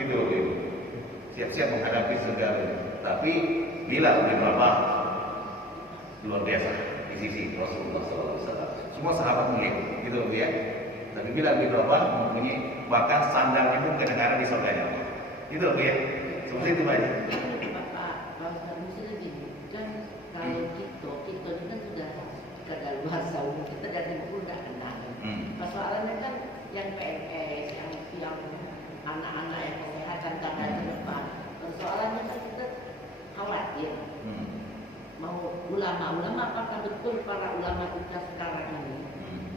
Gitu ya. Siap-siap menghadapi segala. Tapi Bilal bin Rabah luar biasa di sisi Rasulullah SAW. Semua sahabat mulia, gitu ya. Tapi Bilal bin Rabah mempunyai bahkan sandalnya pun kedengaran di surganya. Gitu ya. Seperti itu banyak. Bapak, kalau mesti lebih kan kalau kita ini kan sudah kadaluarsa umur kita dari dulu tidak kenal. Persoalannya kan yang PNS, yang anak-anak yang kesehatan karena ke depan. Persoalannya kan kita khawatir. Mau ulama apakah betul para ulama kita sekarang ini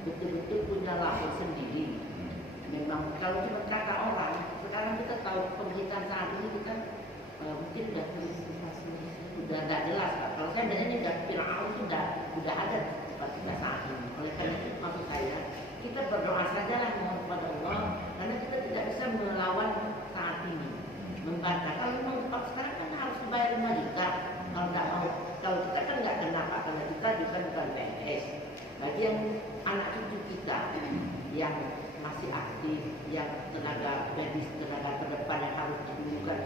betul-betul punya lahir sendiri? Memang kalau cuma kata orang, sekarang kita tahu pemerintahan saat ini kita mungkin sudah tidak jelas. Kalau saya biasanya sudah Fir'aun sudah ada pada saat ini. Oleh karena itu maksud saya kita berdoa sajalah mohon kepada Allah, karena kita tidak bisa melawan saat ini. Membantah kalau mau cepat sekarang kan harus dibayar 5 juta. Kalau tidak mau, kalau kita kan nggak kenapa, karena kita juga bukan PNS. Bagi yang anak cucu kita yang masih aktif, yang tenaga medis, tenaga terdepan yang harus didulukan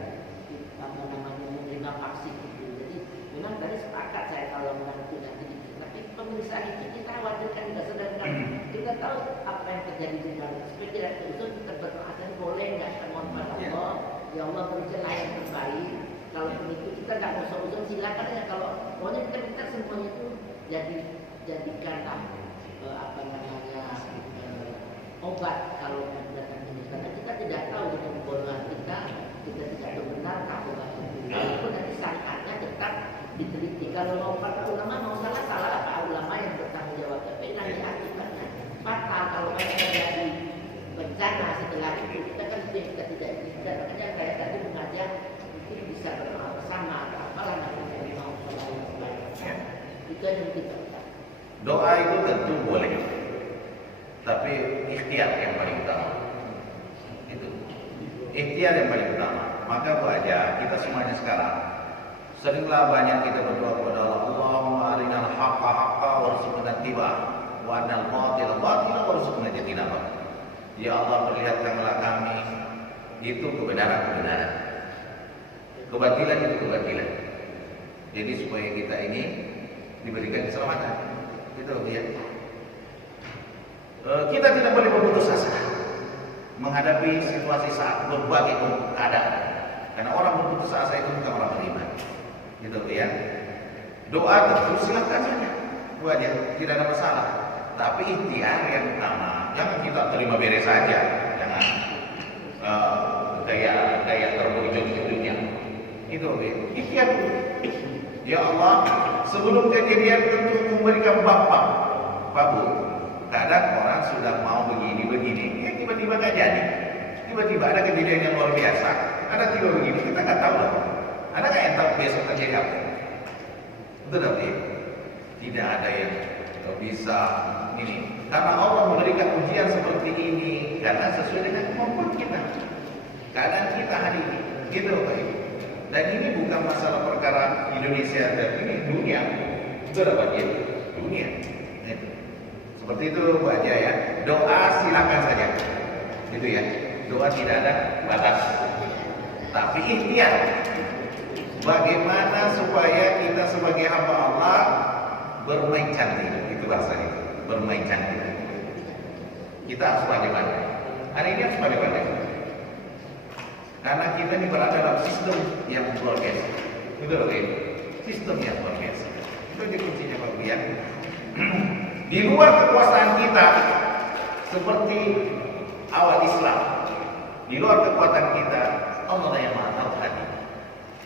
menerima vaksin itu. Jadi memang tadi sepakat saya kalau menentu nanti. Tapi pemeriksaan itu kita khawatirkan tidak sedangkan kita tahu apa yang terjadi di dalam. Supaya tidak terusut kita berdoa dan boleh nggak kita mohon pada Allah, ya Allah beri jalan yang terbaik. Kalau begitu kita nggak mau usah silakan ya. Kalau pokoknya kita minta semuanya itu jadikanlah obat kalau datang ini, karena kita tidak tahu dengan golongan kita tidak benar obat itu. Walaupun nanti syariatnya tetap diteliti. Kalau mau kata ulama mau salah apa ulama yang bertanggung jawab. Tapi nanti akibatnya fatal kalau terjadi bencana setelah itu. Kita kan kita tidak bisa. Makanya saya tadi mengajak mungkin bisa bersama atau apalah nanti mau selain. Itu yang kita. Doa itu tentu boleh, tapi ikhtiar yang paling utama. Itu ikhtiar yang paling utama. Maka Bu aja kita semuanya sekarang seringlah banyak kita berdoa kepada Allah, Allahumma arinal haqqa haqqa warzuqna ittiba'ah wa arinal batila batila warzuqna ijtinabah. Ya Allah, perlihatkanlah kami itu kebenaran-kebenaran, kebatilan itu kebatilan. Jadi supaya kita ini diberikan keselamatan. Itu ya. Kita tidak boleh berputus asa menghadapi situasi saat berbagai keadaan. Karena orang berputus asa itu bukan orang beriman. Gitu ya. Doa tentu silakan saja. Doa aja, tidak ada masalah. Tapi ikhtiar yang utama. Jangan kita terima beres saja. Jangan gaya terbegitu-begitunya. Itu ikhtiar. Ya Allah, sebelum kejadian tentu memberikan bapak. Babu. Kadang orang sudah mau begini, ya tiba-tiba nggak jadi. Tiba-tiba ada kejadian yang luar biasa. Ada tiba begini, kita nggak tahu lah. Ada nggak yang tahu besok terjadi apa? Itu tapi tidak ada yang bisa ini. Karena Allah memberikan ujian seperti ini karena sesuai dengan kemampuan kita. Keadaan kita hari ini, gitu Pak. Dan ini bukan masalah perkara Indonesia, dan ini dunia. Itu ada bagian dunia. Seperti itu Bu Haja ya. Doa silakan saja. Gitu ya. Doa tidak ada batas. Tapi ikhtiar. Bagaimana supaya kita sebagai hamba Allah bermain cantik. Itu bahasanya. Bermain cantik. Kita harus bagaimana? Hari ini harus bagaimana? Karena kita ini berada dalam sistem yang luar biasa. Itu loh, sistem yang luar biasa. Itu jadi kuncinya Pak Bian. Di luar kekuasaan kita, seperti awal Islam, di luar kekuatan kita, Allah yang maha tahu hati.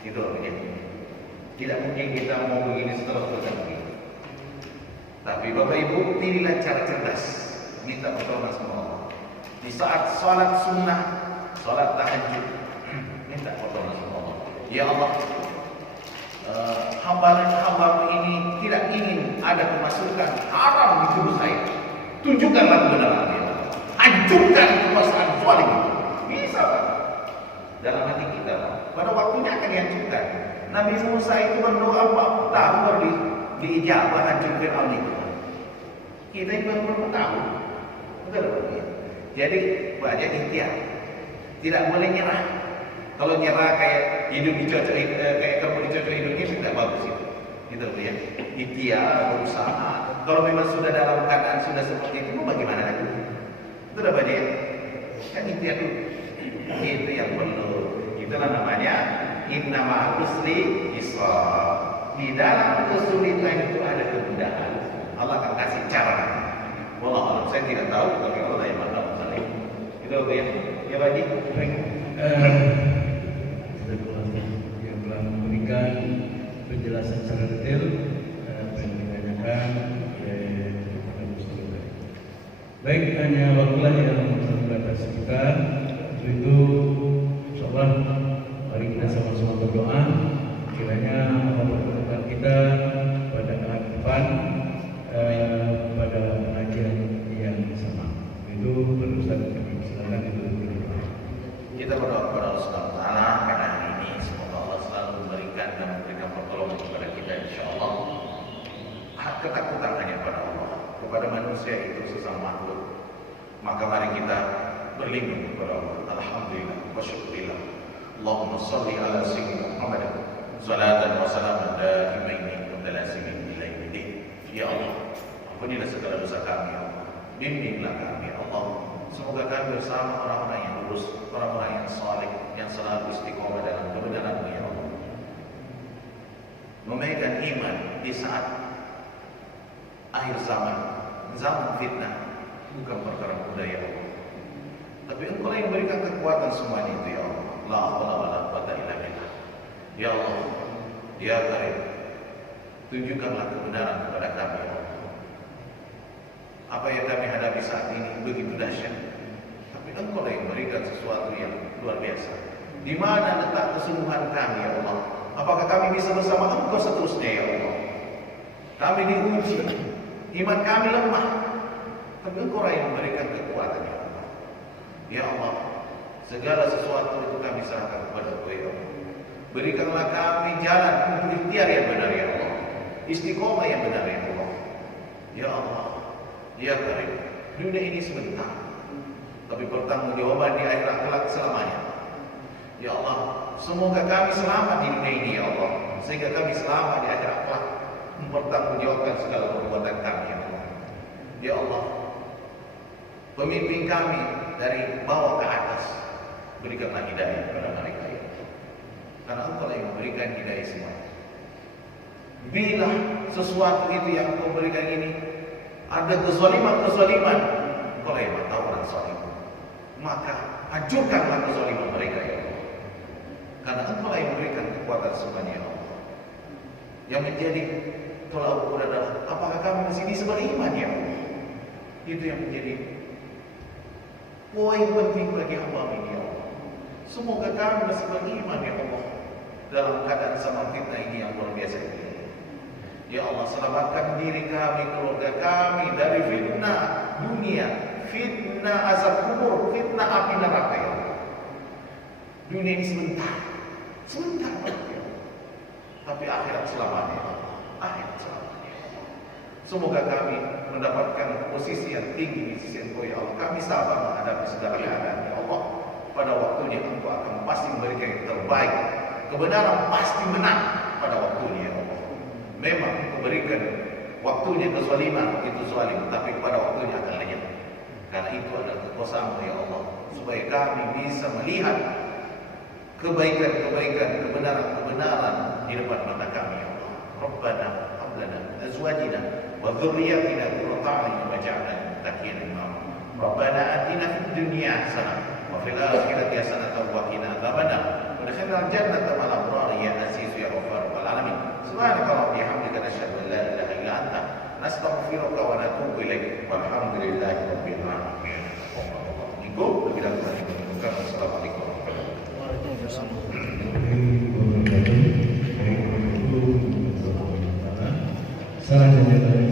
Itu loh, tidak mungkin kita mau begini setelah begini. Tapi Bapak Ibu, pilihlah cara cerdas, minta pertolongan sama Allah. Di saat sholat sunnah, sholat tahajud, minta pertolongan sama Allah. Ya Allah, hamba-hambamu ini tidak ingin ada kemasukan haram di tubuh saya. Tunjukkanlah kebenaran dia. Hancurkan kekuasaan zalim. Bisa Pak. Dalam hati kita Pak. Pada waktunya akan dihancurkan. Nabi Musa itu berdoa 40 tahun baru diijabah hancur Fir'aun itu. Kita ini baru berapa tahun. Betul Pak. Jadi banyak ikhtiar. Tidak boleh nyerah. Kalau nyerah kayak hidup dicocok kayak kerbau dicocok hidupnya tidak bagus itu. Gitu ya. Ikhtiar, berusaha. Kalau memang sudah dalam keadaan sudah seperti itu, mau bagaimana lagi? Itu udah banyak. Kan ikhtiar dulu. Itu yang perlu. Itulah namanya inna ma'al usri yusra. Di dalam kesulitan itu ada kemudahan. Allah akan kasih cara. Wallahu a'lam. Saya tidak tahu, tapi Allah yang maha tahu. Itu ya. Ya Pak Haji. Yang telah memberikan penjelasan secara detail apa yang ditanyakan oleh Ustaz. Baik, hanya waktulah yang membatasi kita. Untuk itu, insyaallah mari kita sama-sama berdoa kiranya Allah mempertemukan kita pada saat depan pada pengajian yang sama. Itu Ustaz, silakan itu. Kita berdoa kepada Allah Subhanahu wa taala karena hari ini semoga Allah selalu memberikan dan memberikan pertolongan kepada kita insyaallah. Ketakutan hanya pada Allah, kepada manusia itu sesama makhluk. Maka mari kita berlindung kepada Allah. Alhamdulillah wa syukurillah. Allahumma shalli ala sayyidina Muhammad salatan wa salaman daimaini wa talasimin ila yaumil. Ya Allah, ampunilah segala dosa kami ya Allah. Bimbinglah kami ya Allah. Semoga kami bersama orang-orang yang lurus, orang-orang yang saleh, yang selalu istiqomah dalam kebenaran-Mu ya Allah. Memegang iman di saat akhir zaman, zaman fitnah, bukan perkara mudah ya Allah. Tapi Engkau yang berikan kekuatan semuanya itu ya Allah. La haula wala quwwata illa billah. Ya Allah, ya Karim, tunjukkanlah kebenaran kepada kami ya Allah. Apa yang kami hadapi saat ini begitu dahsyat. Tapi Engkau yang memberikan sesuatu yang luar biasa. Di mana letak kesungguhan kami ya Allah? Apakah kami bisa bersama Engkau seterusnya ya Allah? Kami diuji, iman kami lemah. Tapi Engkau yang memberikan kekuatan ya Allah. Ya Allah, segala sesuatu itu kami serahkan kepada Engkau ya Allah. Berikanlah kami jalan untuk ikhtiar yang benar ya Allah. Istiqomah yang benar ya Allah. Ya Allah, ya Karim, dunia ini sebentar, tapi pertanggungjawaban di akhirat kelak selamanya. Ya Allah, semoga kami selamat di dunia ini ya Allah, sehingga kami selamat di akhirat kelak mempertanggungjawabkan segala perbuatan kami ya Allah. Ya Allah, pemimpin kami dari bawah ke atas, berikanlah hidayah kepada mereka ya. Karena Engkau yang memberikan hidayah semua. Bila sesuatu itu yang Engkau berikan ini ada kezaliman, Engkau yang tahu orang zalim, maka hancurkanlah kezaliman mereka ya Allah. Karena Engkau yang memberikan kekuatan semuanya ya Allah. Yang menjadi tolak ukur adalah apakah kami masih bisa beriman ya Allah. Itu yang menjadi poin penting bagi hamba ini ya Allah. Semoga kami masih beriman ya Allah dalam keadaan sama fitnah ini yang luar biasa ini. Ya Allah, selamatkan diri kami, keluarga kami dari fitnah dunia, fitnah azab kubur, fitnah api neraka ya Allah. Dunia ini sebentar ya Allah. Tapi akhirat selamanya, akhirat selamanya. Semoga kami mendapatkan posisi yang tinggi di sisi Engkau ya Allah. Kami sabar menghadapi segala keadaan ya Allah. Pada waktunya Engkau akan pasti memberikan yang terbaik. Kebenaran pasti menang pada waktunya ya Allah. Memang Engkau berikan waktunya kezaliman itu zalim, tapi pada waktunya akan lenyap. Karena itu adalah kekuasaan ya Allah, supaya kami bisa melihat kebaikan-kebaikan, kebenaran-kebenaran di depan mata kami ya Allah. Rabbana hab lana min azwajina wa dhurriyyatina qurrata a'yun waj'alna lil muttaqina imama. Rabbana atina fid dunya hasanah wa fil akhirati hasanah wa qina adzabannar. Wa adkhilna al-jannata ma'al abrar ya aziz ya ghafar wal alamin. Subhanaka rabbi hamdika nashhadu an la ilaha illa anta nastaghfiruka wa natubu ilaik. Walhamdulillahi rabbil alamin. Assalamualaikum warahmatullahi wabarakatuh. Salam sejahtera.